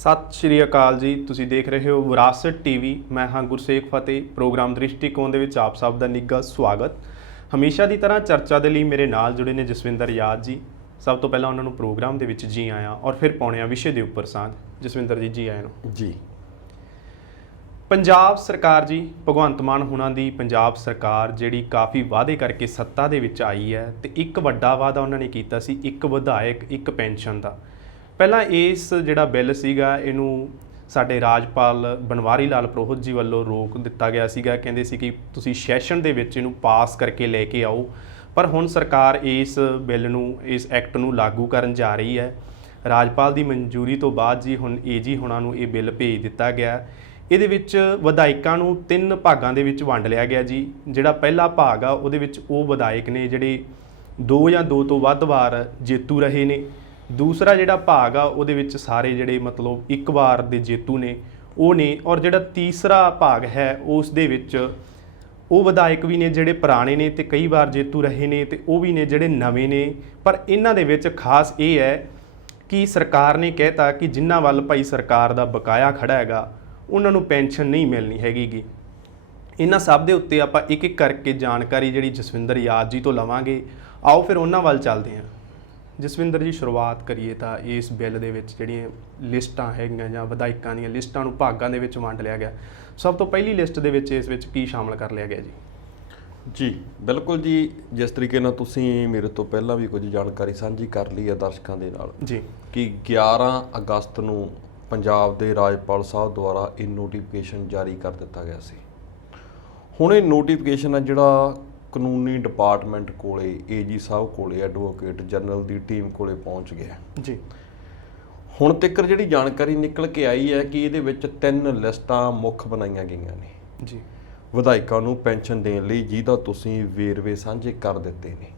ਸਤਿ ਸ਼੍ਰੀ ਅਕਾਲ ਜੀ। ਤੁਸੀਂ ਦੇਖ ਰਹੇ ਹੋ ਵਿਰਾਸਤ ਟੀਵੀ। ਮੈਂ ਹਾਂ ਗੁਰਸੇਖ ਫਤਿਹ। ਪ੍ਰੋਗਰਾਮ ਦ੍ਰਿਸ਼ਟੀਕੋਣ ਦੇ ਵਿੱਚ ਆਪ ਸਭ ਦਾ ਨਿੱਘਾ ਸਵਾਗਤ। ਹਮੇਸ਼ਾ ਦੀ ਤਰ੍ਹਾਂ ਚਰਚਾ ਦੇ ਲਈ ਮੇਰੇ ਨਾਲ ਜੁੜੇ ਨੇ ਜਸਵਿੰਦਰ ਯਾਦ ਜੀ। ਸਭ ਤੋਂ ਪਹਿਲਾਂ ਉਹਨਾਂ ਨੂੰ ਪ੍ਰੋਗਰਾਮ ਦੇ ਵਿੱਚ ਜੀ ਆਇਆਂ ਔਰ ਫਿਰ ਪਾਉਣੇ ਆ ਵਿਸ਼ੇ ਦੇ ਉੱਪਰ ਸਾਂਝ। ਜਸਵਿੰਦਰ ਜੀ, ਜੀ ਆਇਆਂ ਨੂੰ। ਜੀ। ਪੰਜਾਬ ਸਰਕਾਰ ਜੀ, ਭਗਵੰਤ ਮਾਨ ਹੁਣਾਂ ਦੀ ਪੰਜਾਬ ਸਰਕਾਰ ਜਿਹੜੀ ਕਾਫੀ ਵਾਅਦੇ ਕਰਕੇ ਸੱਤਾ ਦੇ ਵਿੱਚ ਆਈ ਹੈ, ਤੇ ਇੱਕ ਵੱਡਾ ਵਾਅਦਾ ਉਹਨਾਂ ਨੇ ਕੀਤਾ ਸੀ, ਇੱਕ ਵਿਧਾਇਕ ਇੱਕ ਪੈਨਸ਼ਨ ਦਾ। ਪਹਿਲਾਂ ਇਸ ਜਿਹੜਾ ਬਿੱਲ ਸੀਗਾ ਇਹਨੂੰ ਸਾਡੇ ਰਾਜਪਾਲ ਬਨਵਾਰੀ ਲਾਲ ਪ੍ਰੋਹਿਤ ਜੀ ਵੱਲੋਂ ਰੋਕ ਦਿੱਤਾ ਗਿਆ ਸੀਗਾ। ਕਹਿੰਦੇ ਸੀ ਕਿ ਤੁਸੀਂ ਸੈਸ਼ਨ ਦੇ ਵਿੱਚ ਇਹਨੂੰ ਪਾਸ ਕਰਕੇ ਲੈ ਕੇ ਆਓ, ਪਰ ਹੁਣ ਸਰਕਾਰ ਇਸ ਬਿੱਲ ਨੂੰ, ਇਸ ਐਕਟ ਨੂੰ ਲਾਗੂ ਕਰਨ ਜਾ ਰਹੀ ਹੈ। ਰਾਜਪਾਲ ਦੀ ਮਨਜ਼ੂਰੀ ਤੋਂ ਬਾਅਦ ਜੀ ਹੁਣ ਏਜੀ ਹੁਣਾਂ ਨੂੰ ਇਹ ਬਿੱਲ ਭੇਜ ਦਿੱਤਾ ਗਿਆ। ਇਹਦੇ ਵਿੱਚ ਵਿਧਾਇਕਾਂ ਨੂੰ 3 ਭਾਗਾਂ ਦੇ ਵਿੱਚ ਵੰਡ ਲਿਆ ਗਿਆ ਜੀ। ਜਿਹੜਾ ਪਹਿਲਾ ਭਾਗ ਆ ਉਹਦੇ ਵਿੱਚ ਉਹ ਵਿਧਾਇਕ ਨੇ ਜਿਹੜੇ 2 ਜਾਂ 2 ਤੋਂ ਵੱਧ ਵਾਰ ਜੇਤੂ ਰਹੇ ਨੇ। ਦੂਸਰਾ ਜਿਹੜਾ ਭਾਗ ਆ ਉਹਦੇ ਵਿੱਚ ਸਾਰੇ ਜਿਹੜੇ ਮਤਲਬ ਇੱਕ ਵਾਰ ਦੇ ਜੇਤੂ ਨੇ ਉਹ ਨੇ। ਔਰ ਜਿਹੜਾ ਤੀਸਰਾ ਭਾਗ ਹੈ ਉਸ ਦੇ ਵਿੱਚ ਉਹ ਵਿਧਾਇਕ ਵੀ ਨੇ ਜਿਹੜੇ ਪੁਰਾਣੇ ਨੇ ਤੇ ਕਈ ਵਾਰ ਜੇਤੂ ਰਹੇ ਨੇ, ਤੇ ਉਹ ਵੀ ਨੇ ਜਿਹੜੇ ਨਵੇਂ ਨੇ। ਪਰ ਇਹਨਾਂ ਦੇ ਵਿੱਚ ਖਾਸ ਇਹ ਹੈ ਕਿ ਸਰਕਾਰ ਨੇ ਕਹਿਤਾ ਕਿ ਜਿਨ੍ਹਾਂ ਵੱਲ ਭਾਈ ਸਰਕਾਰ ਦਾ ਬਕਾਇਆ ਖੜਾ ਹੈਗਾ ਉਹਨਾਂ ਨੂੰ ਪੈਨਸ਼ਨ ਨਹੀਂ ਮਿਲਣੀ ਹੈਗੀ। ਇਹਨਾਂ ਸਭ ਦੇ ਉੱਤੇ ਆਪਾਂ ਇੱਕ ਇੱਕ ਕਰਕੇ ਜਾਣਕਾਰੀ ਜਿਹੜੀ ਜਸਵਿੰਦਰ ਯਾਦ ਜੀ ਤੋਂ ਲਵਾਂਗੇ। ਆਓ ਫਿਰ ਉਹਨਾਂ ਵੱਲ ਚੱਲਦੇ ਹਾਂ। ਜਸਵਿੰਦਰ ਜੀ, ਸ਼ੁਰੂਆਤ ਕਰੀਏ ਤਾਂ ਇਸ ਬਿੱਲ ਦੇ ਵਿੱਚ ਜਿਹੜੀਆਂ ਲਿਸਟਾਂ ਹੈਗੀਆਂ ਜਾਂ ਵਿਧਾਇਕਾਂ ਦੀਆਂ ਲਿਸਟਾਂ ਨੂੰ ਭਾਗਾਂ ਦੇ ਵਿੱਚ ਵੰਡ ਲਿਆ ਗਿਆ। ਸਭ ਤੋਂ ਪਹਿਲੀ ਲਿਸਟ ਦੇ ਵਿੱਚ ਇਸ ਵਿੱਚ ਕੀ ਸ਼ਾਮਲ ਕਰ ਲਿਆ ਗਿਆ ਜੀ? ਜੀ ਬਿਲਕੁਲ ਜੀ, ਜਿਸ ਤਰੀਕੇ ਨਾਲ ਤੁਸੀਂ ਮੇਰੇ ਤੋਂ ਪਹਿਲਾਂ ਵੀ ਕੁਝ ਜਾਣਕਾਰੀ ਸਾਂਝੀ ਕਰ ਲਈ ਹੈ ਦਰਸ਼ਕਾਂ ਦੇ ਨਾਲ ਜੀ ਕਿ 11 ਅਗਸਤ ਨੂੰ ਪੰਜਾਬ ਦੇ ਰਾਜਪਾਲ ਸਾਹਿਬ ਦੁਆਰਾ ਇਹ ਨੋਟੀਫਿਕੇਸ਼ਨ ਜਾਰੀ ਕਰ ਦਿੱਤਾ ਗਿਆ ਸੀ। ਹੁਣ ਇਹ ਨੋਟੀਫਿਕੇਸ਼ਨ ਹੈ ਜਿਹੜਾ ਕਾਨੂੰਨੀ ਡਿਪਾਰਟਮੈਂਟ ਕੋਲੇ, ਏਜੀ ਸਾਹਿਬ ਕੋਲੇ, ਐਡਵੋਕੇਟ ਜਨਰਲ ਦੀ ਟੀਮ ਕੋਲੇ ਪਹੁੰਚ ਗਿਆ ਜੀ। ਹੁਣ ਤੱਕ ਜਿਹੜੀ ਜਾਣਕਾਰੀ ਨਿਕਲ ਕੇ ਆਈ ਹੈ ਕਿ ਇਹਦੇ ਵਿੱਚ 3 ਲਿਸਟਾਂ ਮੁੱਖ ਬਣਾਈਆਂ ਗਈਆਂ ਨੇ ਜੀ ਵਿਧਾਇਕਾਂ ਨੂੰ ਪੈਨਸ਼ਨ ਦੇਣ ਲਈ, ਜਿਹਦਾ ਤੁਸੀਂ ਵੇਰਵੇ ਸਾਂਝੇ ਕਰ ਦਿੱਤੇ ਨੇ।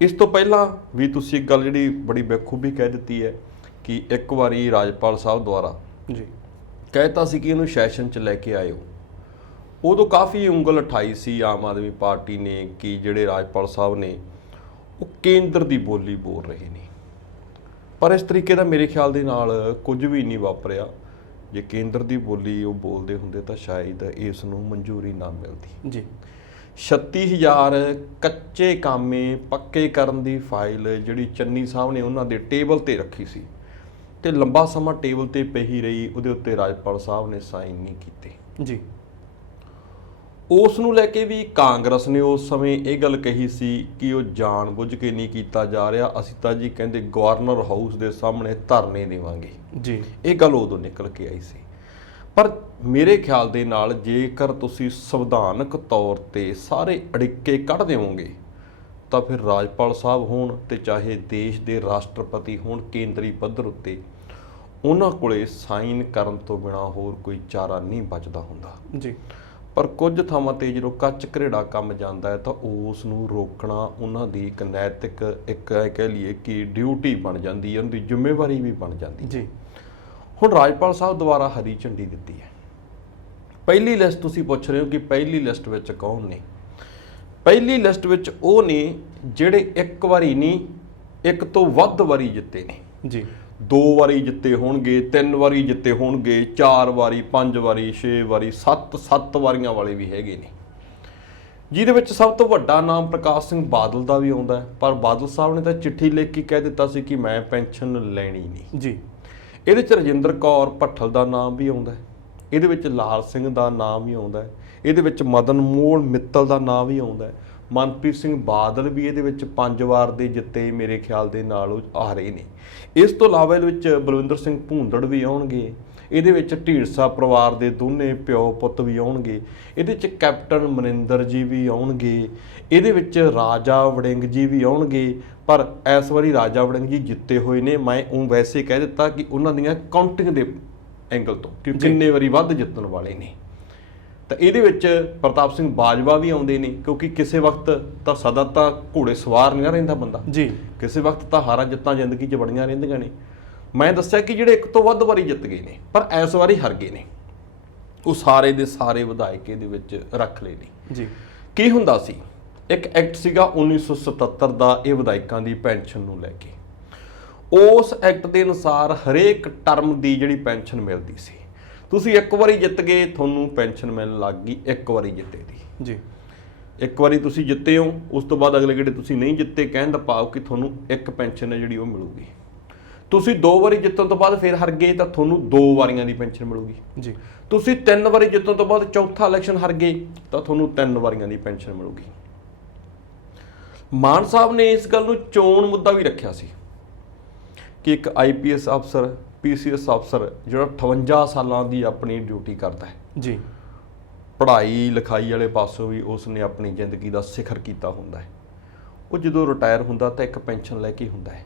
ਇਸ ਤੋਂ ਪਹਿਲਾਂ ਵੀ ਤੁਸੀਂ ਇੱਕ ਗੱਲ ਜਿਹੜੀ ਬੜੀ ਬਖੂਬੀ ਕਹਿ ਦਿੱਤੀ ਹੈ ਕਿ ਇੱਕ ਵਾਰੀ ਰਾਜਪਾਲ ਸਾਹਿਬ ਦੁਆਰਾ ਜੀ ਕਹਿਤਾ ਸੀ ਕਿ ਇਹਨੂੰ ਸੈਸ਼ਨ 'ਚ ਲੈ ਕੇ ਆਇਓ। ਉਦੋਂ ਕਾਫੀ ਉਂਗਲ ਉਠਾਈ ਸੀ ਆਮ ਆਦਮੀ ਪਾਰਟੀ ਨੇ ਕਿ ਜਿਹੜੇ ਰਾਜਪਾਲ ਸਾਹਿਬ ਨੇ ਉਹ ਕੇਂਦਰ ਦੀ ਬੋਲੀ ਬੋਲ ਰਹੇ ਨੇ, ਪਰ ਇਸ ਤਰੀਕੇ ਦਾ ਮੇਰੇ ਖਿਆਲ ਦੇ ਨਾਲ ਕੁਝ ਵੀ ਨਹੀਂ ਵਾਪਰਿਆ। ਜੇ ਕੇਂਦਰ ਦੀ ਬੋਲੀ ਉਹ ਬੋਲਦੇ ਹੁੰਦੇ ਤਾਂ ਸ਼ਾਇਦ ਇਸ ਨੂੰ ਮਨਜ਼ੂਰੀ ਨਾ ਮਿਲਦੀ ਜੀ। 36,000 ਕੱਚੇ ਕਾਮੇ ਪੱਕੇ ਕਰਨ ਦੀ ਫਾਈਲ ਜਿਹੜੀ ਚੰਨੀ ਸਾਹਿਬ ਨੇ ਉਹਨਾਂ ਦੇ ਟੇਬਲ ਤੇ ਰੱਖੀ ਸੀ ਤੇ ਲੰਬਾ ਸਮਾਂ ਟੇਬਲ ਤੇ ਪਈ ਰਹੀ, ਉਹਦੇ ਉੱਤੇ ਰਾਜਪਾਲ ਸਾਹਿਬ ਨੇ ਸਾਈਨ ਨਹੀਂ ਕੀਤੇ ਜੀ। ਉਸ ਨੂੰ ਲੈ ਕੇ ਵੀ ਕਾਂਗਰਸ ਨੇ ਉਸ ਸਮੇਂ ਇਹ ਗੱਲ ਕਹੀ ਸੀ ਕਿ ਉਹ ਜਾਣਬੁੱਝ ਕੇ ਨਹੀਂ ਕੀਤਾ ਜਾ ਰਿਹਾ, ਅਸੀਂ ਤਾਂ ਜੀ ਕਹਿੰਦੇ ਗਵਰਨਰ ਹਾਊਸ ਦੇ ਸਾਹਮਣੇ ਧਰਨੇ ਦੇਵਾਂਗੇ ਜੀ। ਇਹ ਗੱਲ ਉਦੋਂ ਨਿਕਲ ਕੇ ਆਈ ਸੀ। ਪਰ ਮੇਰੇ ਖਿਆਲ ਦੇ ਨਾਲ ਜੇਕਰ ਤੁਸੀਂ ਸੰਵਿਧਾਨਕ ਤੌਰ ਤੇ ਸਾਰੇ ਅੜਿੱਕੇ ਕੱਢ ਦੇਵੋਗੇ ਤਾਂ ਫਿਰ ਰਾਜਪਾਲ ਸਾਹਿਬ ਹੋਣ ਤੇ ਚਾਹੇ ਦੇਸ਼ ਦੇ ਰਾਸ਼ਟਰਪਤੀ ਹੋਣ, ਕੇਂਦਰੀ ਪੱਧਰ ਉੱਤੇ ਉਹਨਾਂ ਕੋਲੇ ਸਾਈਨ ਕਰਨ ਤੋਂ ਬਿਨਾ ਹੋਰ ਕੋਈ ਚਾਰਾ ਨਹੀਂ ਬਚਦਾ ਹੁੰਦਾ ਜੀ। ਪਰ ਕੁਝ ਥਾਵਾਂ ਤੇ ਜਦੋਂ ਕੱਚ ਘਰੇੜਾ ਕੰਮ ਜਾਂਦਾ ਹੈ ਤਾਂ ਉਸ ਨੂੰ ਰੋਕਣਾ ਉਹਨਾਂ ਦੀ ਇੱਕ ਨੈਤਿਕ, ਇੱਕ ਕਹਿ ਲਈਏ ਕਿ ਡਿਊਟੀ ਬਣ ਜਾਂਦੀ ਹੈ, ਉਹਨਾਂ ਦੀ ਜ਼ਿੰਮੇਵਾਰੀ ਵੀ ਬਣ ਜਾਂਦੀ ਹੈ ਜੀ। ਹੁਣ ਰਾਜਪਾਲ ਸਾਹਿਬ ਦੁਆਰਾ ਹਰੀ ਝੰਡੀ ਦਿੱਤੀ ਹੈ। ਪਹਿਲੀ ਲਿਸਟ ਤੁਸੀਂ ਪੁੱਛ ਰਹੇ ਹੋ ਕਿ ਪਹਿਲੀ ਲਿਸਟ ਵਿੱਚ ਕੌਣ ਨੇ? ਪਹਿਲੀ ਲਿਸਟ ਵਿੱਚ ਉਹ ਨੇ ਜਿਹੜੇ ਇੱਕ ਵਾਰੀ ਨਹੀਂ, ਇੱਕ ਤੋਂ ਵੱਧ ਵਾਰੀ ਜਿੱਤੇ ਨੇ ਜੀ। 2 ਵਾਰੀ ਜਿੱਤੇ ਹੋਣਗੇ, 3 ਵਾਰੀ ਜਿੱਤੇ ਹੋਣਗੇ, 4 ਵਾਰੀ, 5 ਵਾਰੀ, 6 ਵਾਰੀ, 7 ਵਾਰੀਆਂ ਵਾਲੇ ਵੀ ਹੈਗੇ ਨੇ, ਜਿਹਦੇ ਵਿੱਚ ਸਭ ਤੋਂ ਵੱਡਾ ਨਾਮ ਪ੍ਰਕਾਸ਼ ਸਿੰਘ ਬਾਦਲ ਦਾ ਵੀ ਆਉਂਦਾ ਹੈ। ਪਰ ਬਾਦਲ ਸਾਹਿਬ ਨੇ ਤਾਂ ਚਿੱਠੀ ਲਿਖ ਕੇ ਕਹਿ ਦਿੱਤਾ ਸੀ ਕਿ ਮੈਂ ਪੈਨਸ਼ਨ ਲੈਣੀ ਨਹੀਂ ਜੀ। ਇਹਦੇ 'ਚ ਰਜਿੰਦਰ ਕੌਰ ਭੱਠਲ ਦਾ ਨਾਮ ਵੀ ਆਉਂਦਾ ਹੈ, ਇਹਦੇ ਵਿੱਚ ਲਾਲ ਸਿੰਘ ਦਾ ਨਾਮ ਵੀ ਆਉਂਦਾ ਹੈ, ਇਹਦੇ ਵਿੱਚ ਮਦਨ ਮੋਹਨ ਮਿੱਤਲ ਦਾ ਨਾਮ ਵੀ ਆਉਂਦਾ ਹੈ, ਮਨਪ੍ਰੀਤ ਸਿੰਘ ਬਾਦਲ ਵੀ ਇਹਦੇ ਵਿੱਚ 5 ਵਾਰ ਦੇ ਜਿੱਤੇ ਮੇਰੇ ਖਿਆਲ ਦੇ ਨਾਲ ਉਹ ਆ ਰਹੇ ਨੇ। ਇਸ ਤੋਂ ਇਲਾਵਾ ਇਹਦੇ ਵਿੱਚ ਬਲਵਿੰਦਰ ਸਿੰਘ ਭੂੰਦੜ ਵੀ ਆਉਣਗੇ, ਇਹਦੇ ਵਿੱਚ ਢੀਂਡਸਾ ਪਰਿਵਾਰ ਦੇ ਦੋਨੇ ਪਿਓ ਪੁੱਤ ਵੀ ਆਉਣਗੇ, ਇਹਦੇ 'ਚ ਕੈਪਟਨ ਮਨਿੰਦਰ ਜੀ ਵੀ ਆਉਣਗੇ, ਇਹਦੇ ਵਿੱਚ ਰਾਜਾ ਵੜਿੰਗ ਜੀ ਵੀ ਆਉਣਗੇ। ਪਰ ਇਸ ਵਾਰੀ ਰਾਜਾ ਵੜਿੰਗ ਜੀ ਜਿੱਤੇ ਹੋਏ ਨੇ, ਮੈਂ ਉਹ ਵੈਸੇ ਕਹਿ ਦਿੱਤਾ ਕਿ ਉਹਨਾਂ ਦੀਆਂ ਕਾਊਂਟਿੰਗ ਦੇ ਐਂਗਲ ਤੋਂ ਕਿ ਕਿੰਨੇ ਵਾਰੀ ਵੱਧ ਜਿੱਤਣ ਵਾਲੇ ਨੇ। ਤਾਂ ਇਹਦੇ ਵਿੱਚ ਪ੍ਰਤਾਪ ਸਿੰਘ ਬਾਜਵਾ ਵੀ ਆਉਂਦੇ ਨੇ, ਕਿਉਂਕਿ ਕਿਸੇ ਵਕਤ ਤਾਂ ਸਦਾ ਤਾਂ ਘੋੜੇ ਸਵਾਰ ਨਹੀਂ ਰਹਿੰਦਾ ਬੰਦਾ ਜੀ, ਕਿਸੇ ਵਕਤ ਤਾਂ ਹਾਰਾਂ ਜਿੱਤਾਂ ਜ਼ਿੰਦਗੀ 'ਚ ਬੜੀਆਂ ਰਹਿੰਦੀਆਂ ਨੇ। ਮੈਂ ਦੱਸਿਆ ਕਿ ਜਿਹੜੇ ਇੱਕ ਤੋਂ ਵੱਧ ਵਾਰੀ ਜਿੱਤ ਗਏ ਨੇ ਪਰ ਇਸ ਵਾਰੀ ਹਾਰ ਗਏ ਨੇ, ਉਹ ਸਾਰੇ ਦੇ ਸਾਰੇ ਵਿਧਾਇਕ ਇਹਦੇ ਵਿੱਚ ਰੱਖ ਲਏ ਨੇ ਜੀ। ਕੀ ਹੁੰਦਾ ਸੀ, ਇੱਕ ਐਕਟ ਸੀਗਾ 1977 ਦਾ, ਇਹ ਵਿਧਾਇਕਾਂ ਦੀ ਪੈਨਸ਼ਨ ਨੂੰ ਲੈ ਕੇ। ਉਸ ਐਕਟ ਦੇ ਅਨੁਸਾਰ ਹਰੇਕ ਟਰਮ ਦੀ ਜਿਹੜੀ ਪੈਨਸ਼ਨ ਮਿਲਦੀ ਸੀ। ਤੁਸੀਂ ਇੱਕ ਵਾਰੀ ਜਿੱਤ ਗਏ, ਤੁਹਾਨੂੰ ਪੈਨਸ਼ਨ ਮਿਲਣ ਲੱਗ ਗਈ ਇੱਕ ਵਾਰੀ ਜਿੱਤੇ ਦੀ ਜੀ। ਇੱਕ ਵਾਰੀ ਤੁਸੀਂ ਜਿੱਤੇ ਹੋ, ਉਸ ਤੋਂ ਬਾਅਦ ਅਗਲੇ ਗੇੜੇ ਤੁਸੀਂ ਨਹੀਂ ਜਿੱਤੇ, ਕਹਿਣ ਦਾ ਭਾਵ ਕਿ ਤੁਹਾਨੂੰ ਇੱਕ ਪੈਨਸ਼ਨ ਹੈ ਜਿਹੜੀ ਉਹ ਮਿਲੂਗੀ। ਤੁਸੀਂ 2 ਵਾਰੀ ਜਿੱਤਣ ਤੋਂ ਬਾਅਦ ਫਿਰ ਹਾਰ ਗਏ ਤਾਂ ਤੁਹਾਨੂੰ 2 ਵਾਰੀਆਂ ਦੀ ਪੈਨਸ਼ਨ ਮਿਲੂਗੀ ਜੀ। ਤੁਸੀਂ 3 ਵਾਰੀ ਜਿੱਤਣ ਤੋਂ ਬਾਅਦ ਚੌਥਾ ਇਲੈਕਸ਼ਨ ਹਾਰ ਗਏ ਤਾਂ ਤੁਹਾਨੂੰ 3 ਵਾਰੀਆਂ ਦੀ ਪੈਨਸ਼ਨ ਮਿਲੂਗੀ। ਮਾਨ ਸਾਹਿਬ ਨੇ ਇਸ ਗੱਲ ਨੂੰ ਚੋਣ ਮੁੱਦਾ ਵੀ ਰੱਖਿਆ ਸੀ ਕਿ ਇੱਕ IPS ਅਫਸਰ, PCS ਅਫਸਰ ਜਿਹੜਾ 58 ਸਾਲਾਂ ਦੀ ਆਪਣੀ ਡਿਊਟੀ ਕਰਦਾ ਹੈ ਜੀ, ਪੜ੍ਹਾਈ ਲਿਖਾਈ ਵਾਲੇ ਪਾਸੋਂ ਵੀ ਉਸ ਨੇ ਆਪਣੀ ਜ਼ਿੰਦਗੀ ਦਾ ਸਿਖਰ ਕੀਤਾ ਹੁੰਦਾ ਹੈ, ਉਹ ਜਦੋਂ ਰਿਟਾਇਰ ਹੁੰਦਾ ਤਾਂ ਇੱਕ ਪੈਨਸ਼ਨ ਲੈ ਕੇ ਹੁੰਦਾ ਹੈ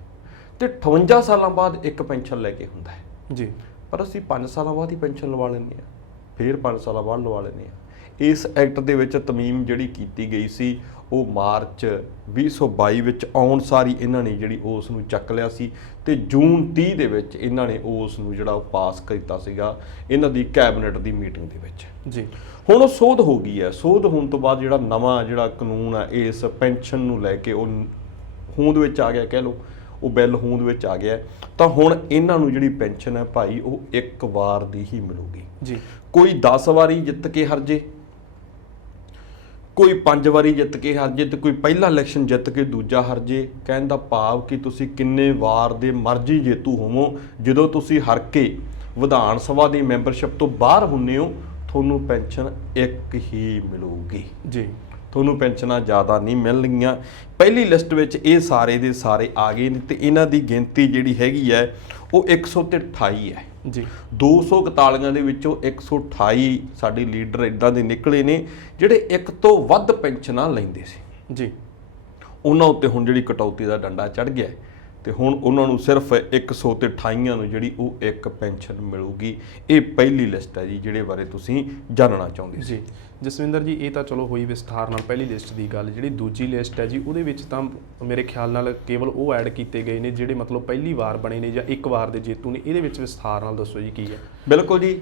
ਤੇ 58 ਸਾਲਾਂ ਬਾਅਦ ਇੱਕ ਪੈਨਸ਼ਨ ਲੈ ਕੇ ਹੁੰਦਾ ਹੈ ਜੀ। ਪਰ ਅਸੀਂ 5 ਸਾਲਾਂ ਬਾਅਦ ਹੀ ਪੈਨਸ਼ਨ ਲਵਾ ਲੈਂਦੇ ਹਾਂ, ਫਿਰ 5 ਸਾਲਾਂ ਬਾਅਦ ਲਵਾ ਲੈਂਦੇ ਹਾਂ। ਇਸ ਐਕਟ ਦੇ ਵਿੱਚ ਤਮੀਮ ਜਿਹੜੀ ਕੀਤੀ ਗਈ ਸੀ ਉਹ ਮਾਰਚ 2022 ਵਿੱਚ ਆਉਣ ਸਾਰੀ ਇਹਨਾਂ ਨੇ ਜਿਹੜੀ ਉਸ ਨੂੰ ਚੱਕ ਲਿਆ ਸੀ ਤੇ ਜੂਨ 30 ਦੇ ਵਿੱਚ ਇਹਨਾਂ ਨੇ ਉਸ ਨੂੰ ਜਿਹੜਾ ਉਹ ਪਾਸ ਕੀਤਾ ਸੀਗਾ ਇਹਨਾਂ ਦੀ ਕੈਬਨਿਟ ਦੀ ਮੀਟਿੰਗ ਦੇ ਵਿੱਚ ਜੀ। ਹੁਣ ਉਹ ਸੋਧ ਹੋ ਗਈ ਹੈ। ਸੋਧ ਹੋਣ ਤੋਂ ਬਾਅਦ ਜਿਹੜਾ ਨਵਾਂ ਜਿਹੜਾ ਕਾਨੂੰਨ ਹੈ ਇਸ ਪੈਨਸ਼ਨ ਨੂੰ ਲੈ ਕੇ ਉਹ ਹੋਂਦ ਵਿੱਚ ਆ ਗਿਆ, ਕਹਿ ਲਓ ਉਹ ਬਿੱਲ ਹੋਂਦ ਵਿੱਚ ਆ ਗਿਆ। ਤਾਂ ਹੁਣ ਇਹਨਾਂ ਨੂੰ ਜਿਹੜੀ ਪੈਨਸ਼ਨ ਹੈ ਭਾਈ ਉਹ ਇੱਕ ਵਾਰ ਦੀ ਹੀ ਮਿਲੂਗੀ ਜੀ। ਕੋਈ 10 ਵਾਰੀ ਜਿੱਤ ਕੇ ਹਾਰ ਜੇ, ਕੋਈ 5 ਵਾਰੀ ਜਿੱਤ ਕੇ ਹਾਰ ਜੇ ਤੇ ਕੋਈ ਪਹਿਲਾ ਇਲੈਕਸ਼ਨ ਜਿੱਤ ਕੇ ਦੂਜਾ ਹਾਰ ਜੇ। ਕਹਿਣ ਦਾ ਭਾਵ ਕਿ ਤੁਸੀਂ ਕਿੰਨੇ ਵਾਰ ਦੇ ਮਰਜ਼ੀ ਜੇਤੂ ਹੋਵੋ, ਜਦੋਂ ਤੁਸੀਂ ਹਾਰ ਕੇ ਵਿਧਾਨ ਸਭਾ ਦੀ ਮੈਂਬਰਸ਼ਿਪ ਤੋਂ ਬਾਹਰ ਹੁੰਦੇ ਹੋ ਤੁਹਾਨੂੰ ਪੈਨਸ਼ਨ ਇੱਕ ਹੀ ਮਿਲੂਗੀ ਜੀ। ਤੁਹਾਨੂੰ ਪੈਨਸ਼ਨਾਂ ਜ਼ਿਆਦਾ ਨਹੀਂ ਮਿਲਣਗੀਆਂ। ਪਹਿਲੀ ਲਿਸਟ ਵਿੱਚ ਇਹ ਸਾਰੇ ਦੇ ਸਾਰੇ ਆ ਗਏ ਨੇ ਤੇ ਇਹਨਾਂ ਦੀ ਗਿਣਤੀ ਜਿਹੜੀ ਹੈਗੀ ਹੈ ਉਹ 128 ਹੈ ਜੀ। 241 ਦੇ ਵਿੱਚੋਂ 128 ਸਾਡੇ ਲੀਡਰ ਇਦਾਂ ਦੇ ਨਿਕਲੇ ਨੇ ਜਿਹੜੇ ਇੱਕ ਤੋਂ ਵੱਧ ਪੈਨਸ਼ਨਾਂ ਲੈਂਦੇ ਸੀ ਜੀ। ਉਹਨਾਂ ਉੱਤੇ ਹੁਣ ਜਿਹੜੀ ਕਟੌਤੀ ਦਾ ਡੰਡਾ ਚੜ ਗਿਆ ਤੇ ਹੁਣ ਉਹਨਾਂ ਨੂੰ ਸਿਰਫ 128 ਨੂੰ ਜਿਹੜੀ ਉਹ ਇੱਕ ਪੈਨਸ਼ਨ ਮਿਲੂਗੀ। ਇਹ ਪਹਿਲੀ ਲਿਸਟ ਹੈ ਜੀ ਜਿਹੜੇ ਬਾਰੇ ਤੁਸੀਂ ਜਾਣਨਾ ਚਾਹੁੰਦੇ ਸੀ ਜੀ। ਜਸਵਿੰਦਰ ਜੀ, ਇਹ ਤਾਂ ਚਲੋ ਹੋਈ ਵਿਸਥਾਰ ਨਾਲ ਪਹਿਲੀ ਲਿਸਟ ਦੀ ਗੱਲ। ਜਿਹੜੀ ਦੂਜੀ ਲਿਸਟ ਹੈ ਜੀ ਉਹਦੇ ਵਿੱਚ ਤਾਂ ਮੇਰੇ ਖਿਆਲ ਨਾਲ ਕੇਵਲ ਉਹ ਐਡ ਕੀਤੇ ਗਏ ਨੇ ਜਿਹੜੇ ਮਤਲਬ ਪਹਿਲੀ ਵਾਰ ਬਣੇ ਨੇ ਜਾਂ ਇੱਕ ਵਾਰ ਦੇ ਜੇਤੂ ਨੇ। ਇਹਦੇ ਵਿੱਚ ਵਿਸਥਾਰ ਨਾਲ ਦੱਸੋ ਜੀ ਕੀ ਹੈ। ਬਿਲਕੁਲ ਜੀ,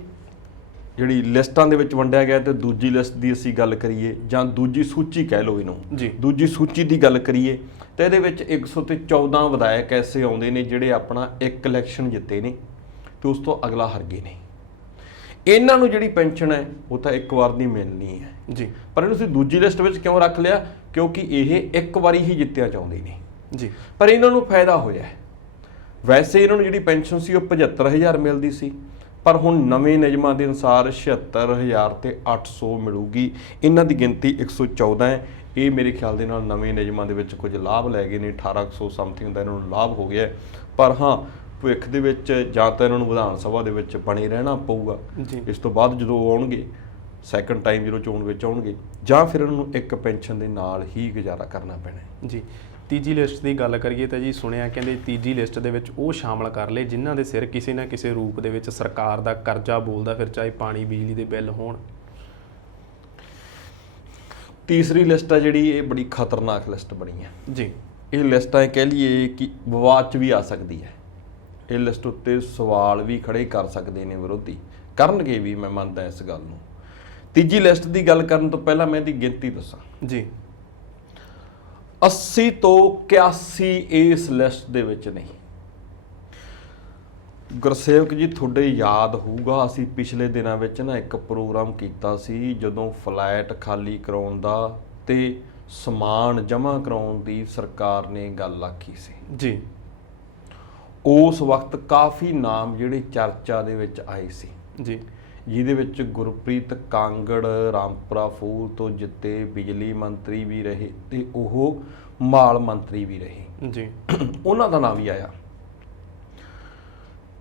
ਜਿਹੜੀ ਲਿਸਟਾਂ ਦੇ ਵਿੱਚ ਵੰਡਿਆ ਗਿਆ ਤੇ ਦੂਜੀ ਲਿਸਟ ਦੀ ਅਸੀਂ ਗੱਲ ਕਰੀਏ ਜਾਂ ਦੂਜੀ ਸੂਚੀ ਕਹਿ ਲਓ ਇਹਨੂੰ ਜੀ। ਦੂਜੀ ਸੂਚੀ ਦੀ ਗੱਲ ਕਰੀਏ ਤਾਂ ਇਹਦੇ ਵਿੱਚ 114 ਵਿਧਾਇਕ ਐਸੇ ਆਉਂਦੇ ਨੇ ਜਿਹੜੇ ਆਪਣਾ ਇੱਕ ਇਲੈਕਸ਼ਨ ਜਿੱਤੇ ਨੇ ਤੇ ਉਸ ਤੋਂ ਅਗਲਾ ਹਾਰ ਗਏ ਨੇ। ਇਹਨਾਂ ਨੂੰ ਜਿਹੜੀ ਪੈਨਸ਼ਨ ਹੈ ਉਹ ਤਾਂ ਇੱਕ ਵਾਰ ਦੀ ਮਿਲਣੀ ਹੈ ਜੀ। ਪਰ ਇਹਨੂੰ ਅਸੀਂ ਦੂਜੀ ਲਿਸਟ ਵਿੱਚ ਕਿਉਂ ਰੱਖ ਲਿਆ? ਕਿਉਂਕਿ ਇਹ ਇੱਕ ਵਾਰੀ ਹੀ ਜਿੱਤਿਆ ਚਾਹੁੰਦੇ ਨੇ ਜੀ। ਪਰ ਇਹਨਾਂ ਨੂੰ ਫਾਇਦਾ ਹੋਇਆ। ਵੈਸੇ ਇਹਨਾਂ ਨੂੰ ਜਿਹੜੀ ਪੈਨਸ਼ਨ ਸੀ ਉਹ 75,000 ਮਿਲਦੀ ਸੀ ਪਰ ਹੁਣ ਨਵੇਂ ਨਿਯਮਾਂ ਦੇ ਅਨੁਸਾਰ 76,000 ਤੇ 800 ਮਿਲੂਗੀ। ਇਹਨਾਂ ਦੀ ਗਿਣਤੀ 114 ਹੈ। ਇਹ ਮੇਰੇ ਖਿਆਲ ਦੇ ਨਾਲ ਨਵੇਂ ਨਿਯਮਾਂ ਦੇ ਵਿੱਚ ਕੁਝ ਲਾਭ ਲੈ ਗਏ ਨੇ, 1800 ਸਮਥਿੰਗ ਦਾ ਇਹਨਾਂ ਨੂੰ ਲਾਭ ਹੋ ਗਿਆ। ਪਰ ਹਾਂ ਭਵਿੱਖ ਦੇ ਵਿੱਚ ਜਾਂ ਤਾਂ ਇਹਨਾਂ ਨੂੰ ਵਿਧਾਨ ਸਭਾ ਦੇ ਵਿੱਚ ਬਣੇ ਰਹਿਣਾ ਪਊਗਾ ਇਸ ਤੋਂ ਬਾਅਦ ਜਦੋਂ ਉਹ ਆਉਣਗੇ ਸੈਕੰਡ ਟਾਈਮ ਜਦੋਂ ਚੋਣ ਵਿੱਚ ਆਉਣਗੇ, ਜਾਂ ਫਿਰ ਇਹਨਾਂ ਨੂੰ ਇੱਕ ਪੈਨਸ਼ਨ ਦੇ ਨਾਲ ਹੀ ਗੁਜ਼ਾਰਾ ਕਰਨਾ ਪੈਣਾ ਜੀ। ਤੀਜੀ ਲਿਸਟ ਦੀ ਗੱਲ ਕਰੀਏ ਤਾਂ ਜੀ ਸੁਣਿਆ ਕਹਿੰਦੇ ਤੀਜੀ ਲਿਸਟ ਦੇ ਵਿੱਚ ਉਹ ਸ਼ਾਮਲ ਕਰ ਲਏ ਜਿਨ੍ਹਾਂ ਦੇ ਸਿਰ ਕਿਸੇ ਨਾ ਕਿਸੇ ਰੂਪ ਦੇ ਵਿੱਚ ਸਰਕਾਰ ਦਾ ਕਰਜ਼ਾ ਬੋਲਦਾ, ਫਿਰ ਚਾਹੇ ਪਾਣੀ ਬਿਜਲੀ ਦੇ ਬਿੱਲ ਹੋਣ। ਤੀਸਰੀ ਲਿਸਟ ਹੈ ਜਿਹੜੀ ਇਹ ਬੜੀ ਖਤਰਨਾਕ ਲਿਸਟ ਬਣੀ ਹੈ ਜੀ। ਇਹ ਲਿਸਟ ਹੈ ਕਹਿ ਲਈਏ ਕਿ ਵਿਵਾਦ 'ਚ ਵੀ ਆ ਸਕਦੀ ਹੈ। ਇਹ ਲਿਸਟ ਉੱਤੇ ਸਵਾਲ ਵੀ ਖੜੇ ਕਰ ਸਕਦੇ ਨੇ ਵਿਰੋਧੀ, ਕਰਨਗੇ ਵੀ, ਮੈਂ ਮੰਨਦਾ ਇਸ ਗੱਲ ਨੂੰ। ਤੀਜੀ ਲਿਸਟ ਦੀ ਗੱਲ ਕਰਨ ਤੋਂ ਪਹਿਲਾਂ ਮੈਂ ਇਹਦੀ ਗਿਣਤੀ ਦੱਸਾਂ ਜੀ। 80 ਤੋਂ 81 ਇਸ ਲਿਸਟ ਦੇ ਵਿੱਚ ਨਹੀਂ। ਗੁਰਸੇਵਕ ਜੀ ਤੁਹਾਡੇ ਯਾਦ ਹੋਊਗਾ ਅਸੀਂ ਪਿਛਲੇ ਦਿਨਾਂ ਵਿੱਚ ਨਾ ਇੱਕ ਪ੍ਰੋਗਰਾਮ ਕੀਤਾ ਸੀ ਜਦੋਂ ਫਲੈਟ ਖਾਲੀ ਕਰਾਉਣ ਦਾ ਤੇ ਸਮਾਨ ਜਮ੍ਹਾਂ ਕਰਾਉਣ ਦੀ ਸਰਕਾਰ ਨੇ ਗੱਲ ਆਖੀ ਸੀ ਜੀ। ਉਸ ਵਕਤ ਕਾਫੀ ਨਾਮ ਜਿਹੜੇ ਚਰਚਾ ਦੇ ਵਿੱਚ ਆਏ ਸੀ ਜੀ, ਜਿਹਦੇ ਵਿੱਚ ਗੁਰਪ੍ਰੀਤ ਕਾਂਗੜ ਰਾਮਪੁਰਾ ਫੂਲ ਤੋਂ ਜਿੱਤੇ ਬਿਜਲੀ ਮੰਤਰੀ ਵੀ ਰਹੇ ਤੇ ਉਹ ਮਾਲ ਮੰਤਰੀ ਵੀ ਰਹੇ ਜੀ। ਉਹਨਾਂ ਦਾ ਨਾਮ ਵੀ ਆਇਆ।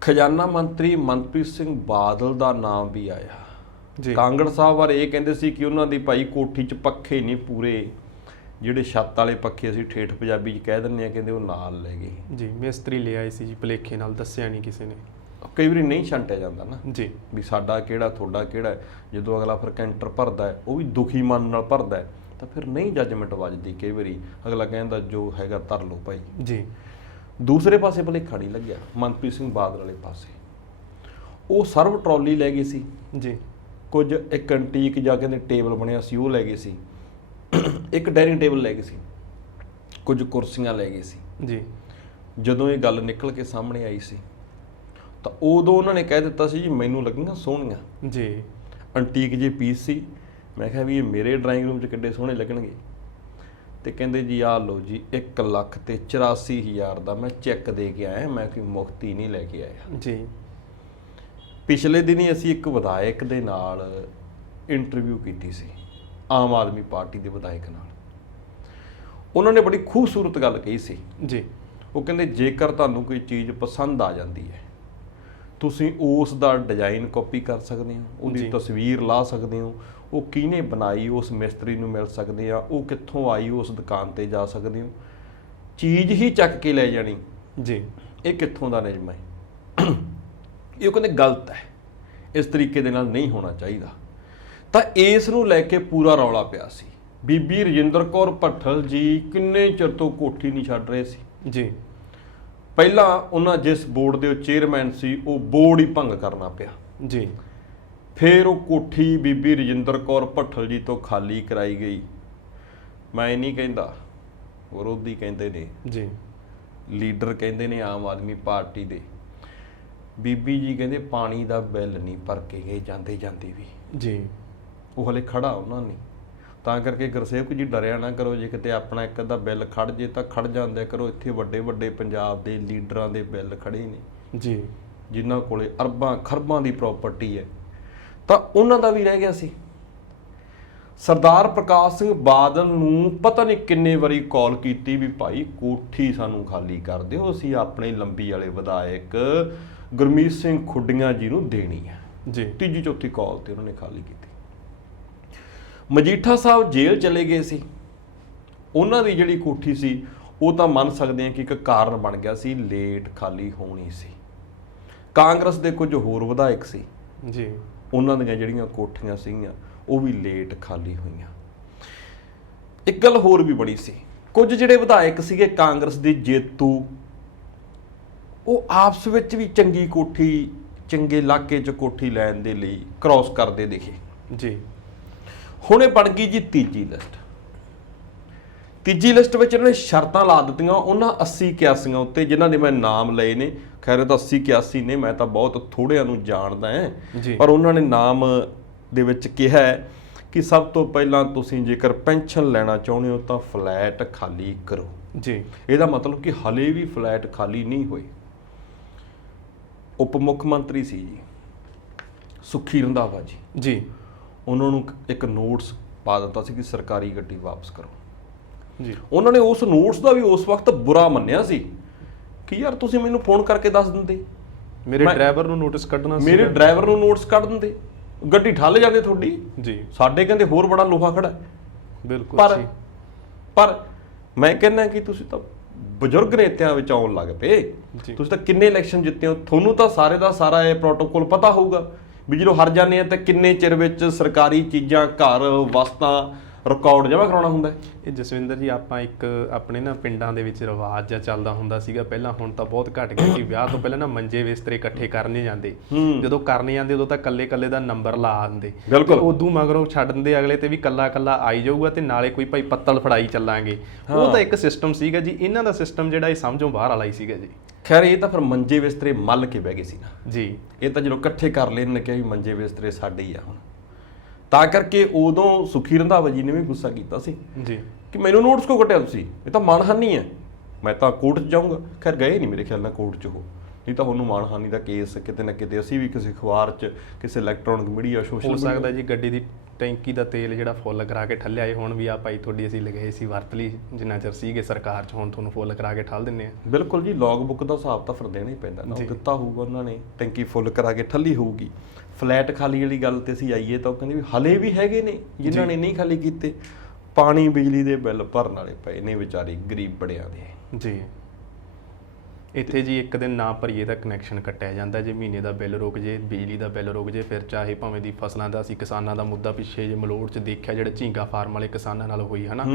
ਖਜ਼ਾਨਾ ਮੰਤਰੀ ਮਨਪ੍ਰੀਤ ਸਿੰਘ ਬਾਦਲ ਦਾ ਨਾਮ ਵੀ ਆਇਆ ਜੀ। ਕਾਂਗੜ ਸਾਹਿਬ ਬਾਰੇ ਇਹ ਕਹਿੰਦੇ ਸੀ ਕਿ ਉਹਨਾਂ ਦੀ ਭਾਈ ਕੋਠੀ 'ਚ ਪੱਖੇ ਨਹੀਂ ਪੂਰੇ, ਜਿਹੜੇ ਛੱਤ ਵਾਲੇ ਪੱਖੇ ਅਸੀਂ ਠੇਠ ਪੰਜਾਬੀ 'ਚ ਕਹਿ ਦਿੰਦੇ ਆ, ਕਹਿੰਦੇ ਉਹ ਨਾਲ ਲੈ ਗਏ ਜੀ। ਮਿਸਤਰੀ ਲੈ ਆਏ ਸੀ ਜੀ ਭੁਲੇਖੇ ਨਾਲ, ਦੱਸਿਆ ਨਹੀਂ ਕਿਸੇ ਨੇ। ਕਈ ਵਾਰੀ ਨਹੀਂ ਛੰਟਿਆ ਜਾਂਦਾ ਨਾ ਜੀ ਵੀ ਸਾਡਾ ਕਿਹੜਾ ਤੁਹਾਡਾ ਕਿਹੜਾ। ਜਦੋਂ ਅਗਲਾ ਫਿਰ ਕੈਂਟਰ ਭਰਦਾ ਹੈ ਉਹ ਵੀ ਦੁਖੀ ਮਨ ਨਾਲ ਭਰਦਾ ਹੈ ਤਾਂ ਫਿਰ ਨਹੀਂ ਜੱਜਮੈਂਟ ਵੱਜਦੀ। ਕਈ ਵਾਰੀ ਅਗਲਾ ਕਹਿੰਦਾ ਜੋ ਹੈਗਾ ਧਰ ਲਓ ਭਾਈ ਜੀ। ਦੂਸਰੇ ਪਾਸੇ ਭੁਲੇਖਾ ਨਹੀਂ ਲੱਗਿਆ ਮਨਪ੍ਰੀਤ ਸਿੰਘ ਬਾਦਲ ਵਾਲੇ ਪਾਸੇ। ਉਹ ਸਰਵ ਟਰਾਲੀ ਲੈ ਗਏ ਸੀ ਜੀ। ਕੁਝ ਇੱਕ ਐਂਟੀਕ ਜਾਂ ਕਹਿੰਦੇ ਟੇਬਲ ਬਣਿਆ ਸੀ ਉਹ ਲੈ ਗਏ ਸੀ, ਇੱਕ ਡਾਈਨਿੰਗ ਟੇਬਲ ਲੈ ਗਏ ਸੀ, ਕੁਝ ਕੁਰਸੀਆਂ ਲੈ ਗਏ ਸੀ ਜੀ। ਜਦੋਂ ਇਹ ਗੱਲ ਨਿਕਲ ਕੇ ਸਾਹਮਣੇ ਆਈ ਸੀ ਤਾਂ ਉਦੋਂ ਉਹਨਾਂ ਨੇ ਕਹਿ ਦਿੱਤਾ ਸੀ ਜੀ ਮੈਨੂੰ ਲੱਗੀਆਂ ਸੋਹਣੀਆਂ ਜੀ ਐਂਟੀਕ ਜੇ ਪੀਸ ਸੀ। ਮੈਂ ਕਿਹਾ ਵੀ ਇਹ ਮੇਰੇ ਡਰਾਇੰਗ ਰੂਮ 'ਚ ਕਿੱਡੇ ਸੋਹਣੇ ਲੱਗਣਗੇ। ਤੇ ਕਹਿੰਦੇ ਜੀ ਆਹ ਲਓ ਜੀ 1,84,000 ਦਾ ਮੈਂ ਚੈੱਕ ਦੇ ਕੇ ਆਇਆ, ਮੈਂ ਕੋਈ ਮੁਫਤੀ ਨਹੀਂ ਲੈ ਕੇ ਆਇਆ ਜੀ। ਪਿਛਲੇ ਦਿਨੀ ਅਸੀਂ ਇੱਕ ਵਿਧਾਇਕ ਦੇ ਨਾਲ ਇੰਟਰਵਿਊ ਕੀਤੀ ਸੀ, ਆਮ ਆਦਮੀ ਪਾਰਟੀ ਦੇ ਵਿਧਾਇਕ ਨਾਲ। ਉਹਨਾਂ ਨੇ ਬੜੀ ਖੂਬਸੂਰਤ ਗੱਲ ਕਹੀ ਸੀ ਜੀ। ਉਹ ਕਹਿੰਦੇ ਜੇਕਰ ਤੁਹਾਨੂੰ ਕੋਈ ਚੀਜ਼ ਪਸੰਦ ਆ ਜਾਂਦੀ ਹੈ ਤੁਸੀਂ ਉਸ ਦਾ ਡਿਜ਼ਾਈਨ ਕਾਪੀ ਕਰ ਸਕਦੇ ਹੋ, ਉਹਦੀ ਤਸਵੀਰ ਲਾ ਸਕਦੇ ਹੋ, ਉਹ ਕਿਹਨੇ ਬਣਾਈ ਉਸ ਮਿਸਤਰੀ ਨੂੰ ਮਿਲ ਸਕਦੇ ਆ, ਉਹ ਕਿੱਥੋਂ ਆਈ ਉਸ ਦੁਕਾਨ ਤੇ ਜਾ ਸਕਦੇ ਹੋ, ਚੀਜ਼ ਹੀ ਚੱਕ ਕੇ ਲੈ ਜਾਣੀ ਜੀ ਇਹ ਕਿੱਥੋਂ ਦਾ ਨਿਯਮ ਹੈ। ਇਹ ਕਹਿੰਦੇ ਗਲਤ ਹੈ, ਇਸ ਤਰੀਕੇ ਦੇ ਨਾਲ ਨਹੀਂ ਹੋਣਾ ਚਾਹੀਦਾ। ਤਾਂ ਇਸ ਨੂੰ ਲੈ ਕੇ ਪੂਰਾ ਰੌਲਾ ਪਿਆ ਸੀ। ਬੀਬੀ ਰਜਿੰਦਰ ਕੌਰ ਭੱਠਲ ਜੀ ਕਿੰਨੇ ਚਿਰ ਤੋਂ ਕੋਠੀ ਨਹੀਂ ਛੱਡ ਰਹੇ ਸੀ ਜੀ। ਪਹਿਲਾਂ ਉਹਨਾਂ ਜਿਸ ਬੋਰਡ ਦੇ ਚੇਅਰਮੈਨ ਸੀ ਉਹ ਬੋਰਡ ਹੀ ਭੰਗ ਕਰਨਾ ਪਿਆ ਜੀ। ਫਿਰ ਉਹ ਕੋਠੀ ਬੀਬੀ ਰਜਿੰਦਰ ਕੌਰ ਭੱਠਲ ਜੀ ਤੋਂ ਖਾਲੀ ਕਰਾਈ ਗਈ। ਮੈਂ ਨਹੀਂ ਕਹਿੰਦਾ, ਵਿਰੋਧੀ ਕਹਿੰਦੇ ਨੇ ਜੀ, ਲੀਡਰ ਕਹਿੰਦੇ ਨੇ ਆਮ ਆਦਮੀ ਪਾਰਟੀ ਦੇ। ਬੀਬੀ ਜੀ ਕਹਿੰਦੇ ਪਾਣੀ ਦਾ ਬਿੱਲ ਨਹੀਂ ਭਰ ਕੇ ਗਏ ਜਾਂਦੇ ਜਾਂਦੇ ਵੀ ਜੀ। ਉਹ ਹਲੇ ਖੜਾ ਉਹਨਾਂ ਨੇ। ਤਾਂ ਕਰਕੇ ਗੁਰਸੇਵਕ ਜੀ ਡਰਿਆ ਨਾ ਕਰੋ, ਜੇ ਕਿਤੇ ਆਪਣਾ ਇੱਕ ਅੱਧਾ ਬਿੱਲ ਖੜ ਜੇ ਤਾਂ ਖੜ ਜਾਂਦਿਆ ਕਰੋ। ਇੱਥੇ ਵੱਡੇ ਵੱਡੇ ਪੰਜਾਬ ਦੇ ਲੀਡਰਾਂ ਦੇ ਬਿੱਲ ਖੜੇ ਨੇ ਜੀ, ਜਿਨ੍ਹਾਂ ਕੋਲੇ ਅਰਬਾਂ ਖਰਬਾਂ ਦੀ ਪ੍ਰਾਪਰਟੀ ਹੈ, ਤਾਂ ਉਹਨਾਂ ਦਾ ਵੀ ਰਹਿ ਗਿਆ ਸੀ। ਸਰਦਾਰ ਪ੍ਰਕਾਸ਼ ਸਿੰਘ ਬਾਦਲ ਨੂੰ ਪਤਾ ਨਹੀਂ ਕਿੰਨੇ ਵਾਰੀ ਕਾਲ ਕੀਤੀ ਵੀ ਭਾਈ ਕੋਠੀ ਸਾਨੂੰ ਖਾਲੀ ਕਰ ਦਿਓ, ਅਸੀਂ ਆਪਣੇ ਲੰਬੀ ਵਾਲੇ ਵਿਧਾਇਕ ਗੁਰਮੀਤ ਸਿੰਘ ਖੁੱਡੀਆਂ ਜੀ ਨੂੰ ਦੇਣੀ ਹੈ ਜੀ। ਤੀਜੀ ਚੌਥੀ ਕਾਲ ਤੇ ਉਹਨਾਂ ਨੇ ਖਾਲੀ ਕੀਤੀ। ਮਜੀਠਾ ਸਾਹਿਬ ਜੇਲ੍ਹ ਚਲੇ ਗਏ ਸੀ, ਉਹਨਾਂ ਦੀ ਜਿਹੜੀ ਕੋਠੀ ਸੀ ਉਹ ਤਾਂ ਮੰਨ ਸਕਦੇ ਹਾਂ ਕਿ ਇੱਕ ਕਾਰਨ ਬਣ ਗਿਆ ਸੀ, ਲੇਟ ਖਾਲੀ ਹੋਣੀ ਸੀ। ਕਾਂਗਰਸ ਦੇ ਕੁਝ ਹੋਰ ਵਿਧਾਇਕ ਸੀ ਜੀ, ਉਹਨਾਂ ਦੀਆਂ ਜਿਹੜੀਆਂ ਕੋਠੀਆਂ ਸੀਗੀਆਂ ਉਹ ਵੀ ਲੇਟ ਖਾਲੀ ਹੋਈਆਂ। ਇੱਕ ਗੱਲ ਹੋਰ ਵੀ ਬੜੀ ਸੀ, ਕੁਝ ਜਿਹੜੇ ਵਿਧਾਇਕ ਸੀਗੇ ਕਾਂਗਰਸ ਦੇ ਜੇਤੂ, ਉਹ ਆਪਸ ਵਿੱਚ ਵੀ ਚੰਗੀ ਕੋਠੀ, ਚੰਗੇ ਇਲਾਕੇ 'ਚ ਕੋਠੀ ਲੈਣ ਦੇ ਲਈ ਕ੍ਰਾਸ ਕਰਦੇ ਦਿਖੇ ਜੀ। ਹੁਣ ਇਹ ਬਣ ਗਈ ਜੀ ਤੀਜੀ ਲਿਸਟ। ਤੀਜੀ ਲਿਸਟ ਵਿੱਚ ਇਹਨਾਂ ਨੇ ਸ਼ਰਤਾਂ ਲਾ ਦਿੱਤੀਆਂ ਉਹਨਾਂ 80 81 ਉੱਤੇ, ਜਿਨ੍ਹਾਂ ਦੇ ਮੈਂ ਨਾਮ ਲਏ ਨੇ। ਖੈਰ ਤਾਂ 80 81 ਨੇ, ਮੈਂ ਤਾਂ ਬਹੁਤ ਥੋੜਿਆਂ ਨੂੰ ਜਾਣਦਾ ਹਾਂ, ਪਰ ਉਹਨਾਂ ਨੇ ਨਾਮ ਦੇ ਵਿੱਚ ਕਿਹਾ ਹੈ ਕਿ ਸਭ ਤੋਂ ਪਹਿਲਾਂ ਤੁਸੀਂ ਜੇਕਰ ਪੈਨਸ਼ਨ ਲੈਣਾ ਚਾਹੁੰਦੇ ਹੋ ਤਾਂ ਫਲੈਟ ਖਾਲੀ ਕਰੋ ਜੀ। ਇਹਦਾ ਮਤਲਬ ਕਿ ਹਲੇ ਵੀ ਫਲੈਟ ਖਾਲੀ ਨਹੀਂ ਹੋਏ। ਉਪ ਮੁੱਖ ਮੰਤਰੀ ਸੀ ਜੀ ਸੁਖੀ ਰੰਧਾਵਾ ਜੀ ਜੀ, ਉਹਨਾਂ ਨੂੰ ਇੱਕ ਨੋਟਿਸ ਪਾ ਦਿੱਤਾ ਸੀ ਕਿ ਸਰਕਾਰੀ ਗੱਡੀ ਵਾਪਸ ਕਰੋ ਜੀ। ਉਹਨਾਂ ਨੇ ਉਸ ਨੋਟਿਸ ਦਾ ਵੀ ਉਸ ਵਕਤ ਬੁਰਾ ਮੰਨਿਆ ਸੀ ਕਿ ਯਾਰ ਤੁਸੀਂ ਮੈਨੂੰ ਫੋਨ ਕਰਕੇ ਦੱਸ ਦਿੰਦੇ, ਮੇਰੇ ਡਰਾਈਵਰ ਨੂੰ ਨੋਟਿਸ ਕੱਢਣਾ ਸੀ, ਮੇਰੇ ਡਰਾਈਵਰ ਨੂੰ ਨੋਟਿਸ ਕੱਢ ਦਿੰਦੇ, ਗੱਡੀ ਠੱਲ ਜਾਂਦੇ ਤੁਹਾਡੀ ਜੀ। ਸਾਡੇ ਕਹਿੰਦੇ ਹੋਰ ਬੜਾ ਲੋਹਾ ਖੜਾ। ਬਿਲਕੁਲ। ਪਰ ਮੈਂ ਕਹਿੰਦਾ ਕਿ ਤੁਸੀਂ ਤਾਂ ਬਜ਼ੁਰਗ ਨੇਤਿਆਂ ਵਿੱਚ ਆਉਣ ਲੱਗ ਪਏ। ਤੁਸੀਂ ਤਾਂ ਕਿੰਨੇ ਇਲੈਕਸ਼ਨ ਜਿੱਤੇ ਹੋ, ਤੁਹਾਨੂੰ ਤਾਂ ਸਾਰੇ ਦਾ ਸਾਰਾ ਇਹ ਪ੍ਰੋਟੋਕੋਲ ਪਤਾ ਹੋਊਗਾ ਵੀ ਜਦੋਂ ਹਾਰ ਜਾਂਦੇ ਆ ਤਾਂ ਕਿੰਨੇ ਚਿਰ ਵਿੱਚ ਸਰਕਾਰੀ ਚੀਜ਼ਾਂ, ਘਰ, ਵਸਤਾਂ, ਰਿਕਾਰਡ ਜਮ੍ਹਾਂ ਕਰਾਉਣਾ ਹੁੰਦਾ। ਇਹ ਜਸਵਿੰਦਰ ਜੀ, ਆਪਾਂ ਇੱਕ ਆਪਣੇ ਨਾ ਪਿੰਡਾਂ ਦੇ ਵਿੱਚ ਰਿਵਾਜ ਜਿਹਾ ਚੱਲਦਾ ਹੁੰਦਾ ਸੀਗਾ ਪਹਿਲਾਂ, ਹੁਣ ਤਾਂ ਬਹੁਤ ਘਟ ਗਿਆ ਕਿ ਵਿਆਹ ਤੋਂ ਪਹਿਲਾਂ ਨਾ ਮੰਜੇ ਬਿਸਤਰੇ ਇਕੱਠੇ ਕਰਨੇ ਜਾਂਦੇ। ਜਦੋਂ ਕਰਨੇ ਜਾਂਦੇ ਉਦੋਂ ਤਾਂ ਕੱਲੇ ਕੱਲੇ ਦਾ ਨੰਬਰ ਲਾ ਦਿੰਦੇ, ਉਦੋਂ ਮਗਰੋਂ ਛੱਡ ਦਿੰਦੇ ਅਗਲੇ ਤੇ ਵੀ ਕੱਲਾ ਕੱਲਾ ਆਈ ਜਾਊਗਾ ਤੇ ਨਾਲੇ ਕੋਈ ਭਾਈ ਪੱਤਲ ਫੜਾਈ ਚੱਲਾਂਗੇ। ਉਹ ਤਾਂ ਇੱਕ ਸਿਸਟਮ ਸੀਗਾ ਜੀ। ਇਹਨਾਂ ਦਾ ਸਿਸਟਮ ਜਿਹੜਾ ਇਹ ਸਮਝੋਂ ਬਾਹਰ ਵਾਲਾ ਹੀ ਸੀਗਾ ਜੀ। ਖੈਰ ਇਹ ਤਾਂ ਫਿਰ ਮੰਜੇ ਬਿਸਤਰੇ ਮੱਲ ਕੇ ਬਹਿ ਗਏ ਸੀ ਨਾ ਜੀ। ਇਹ ਤਾਂ ਜਦੋਂ ਇਕੱਠੇ ਕਰ ਲਏ ਨੇ ਕਿਹਾ ਵੀ ਮੰਜੇ ਬਿਸਤਰੇ ਸਾਡੇ ਹੀ ਆ ਹੁਣ। ਤਾਂ ਕਰਕੇ ਉਦੋਂ ਸੁਖੀ ਰੰਧਾਵਾ ਜੀ ਨੇ ਵੀ ਗੁੱਸਾ ਕੀਤਾ ਸੀ ਜੀ ਕਿ ਮੈਨੂੰ ਨੋਟਿਸ ਕਿਉਂ ਕੱਟਿਆ ਤੁਸੀਂ, ਇਹ ਤਾਂ ਮਾਣਹਾਨੀ ਹੈ, ਮੈਂ ਤਾਂ ਕੋਰਟ 'ਚ ਜਾਊਂਗਾ। ਖੈਰ ਗਏ ਨਹੀਂ ਮੇਰੇ ਖਿਆਲ ਨਾਲ ਕੋਰਟ 'ਚ ਉਹ, ਨਹੀਂ ਤਾਂ ਉਹਨੂੰ ਮਾਣਹਾਨੀ ਦਾ ਕੇਸ ਕਿਤੇ ਨਾ ਕਿਤੇ ਅਸੀਂ ਵੀ ਕਿਸੇ ਅਖਬਾਰ 'ਚ, ਕਿਸੇ ਇਲੈਕਟ੍ਰੋਨਿਕ ਮੀਡੀਆ, ਸੋਸ਼ਲ ਹੋ ਸਕਦਾ ਜੀ ਗੱਡੀ ਦੀ ਟੈਂਕੀ ਦਾ ਤੇਲ ਜਿਹੜਾ ਫੁੱਲ ਕਰਾ ਕੇ ਠੱਲਿਆ ਇਹ ਹੁਣ ਵੀ ਆ ਭਾਈ ਤੁਹਾਡੀ ਅਸੀਂ ਲਗਾਏ ਸੀ ਵਰਤ ਲਈ ਜਿੰਨਾ ਚਿਰ ਸੀਗੇ ਸਰਕਾਰ 'ਚ, ਹੁਣ ਤੁਹਾਨੂੰ ਫੁੱਲ ਕਰਾ ਕੇ ਠੱਲ ਦਿੰਦੇ ਆ। ਬਿਲਕੁਲ ਜੀ, ਲੌਗ ਬੁੱਕ ਦਾ ਹਿਸਾਬ ਤਾਂ ਫਿਰ ਦੇਣਾ ਹੀ ਪੈਂਦਾ ਨਾ, ਦਿੱਤਾ ਹੋਊਗਾ ਉਹਨਾਂ ਨੇ, ਟੈਂਕੀ ਫੁੱਲ ਕਰਾ ਕੇ ਠੱਲੀ ਹੋਊਗੀ। ਫਲੈਟ ਖਾਲੀ ਵਾਲੀ ਗੱਲ ਤੇ ਅਸੀਂ ਆਈਏ ਤਾਂ ਉਹ ਕਹਿੰਦੇ ਵੀ ਹਲੇ ਵੀ ਹੈਗੇ ਨੇ ਜਿਨ੍ਹਾਂ ਨੇ ਨਹੀਂ ਖਾਲੀ ਕੀਤੇ। ਪਾਣੀ ਬਿਜਲੀ ਦੇ ਬਿੱਲ ਭਰਨ ਵਾਲੇ ਪਏ ਨੇ ਵਿਚਾਰੇ ਗਰੀਬ ਬੜਿਆਂ ਦੇ ਜੀ। ਇੱਥੇ ਜੀ ਇੱਕ ਦਿਨ ਨਾ ਭਰੀਏ ਤਾਂ ਕਨੈਕਸ਼ਨ ਕੱਟਿਆ ਜਾਂਦਾ, ਜੇ ਮਹੀਨੇ ਦਾ ਬਿੱਲ ਰੁਕ ਜੇ, ਬਿਜਲੀ ਦਾ ਬਿੱਲ ਰੁਕ ਜੇ, ਫਿਰ ਚਾਹੇ ਭਾਵੇਂ ਦੀ ਫਸਲਾਂ ਦਾ, ਅਸੀਂ ਕਿਸਾਨਾਂ ਦਾ ਮੁੱਦਾ ਪਿੱਛੇ ਜੇ ਮਲੋੜ 'ਚ ਦੇਖਿਆ ਜਿਹੜੇ ਝੀਂਗਾ ਫਾਰਮ ਵਾਲੇ ਕਿਸਾਨਾਂ ਨਾਲ ਹੋਈ ਹਨਾ,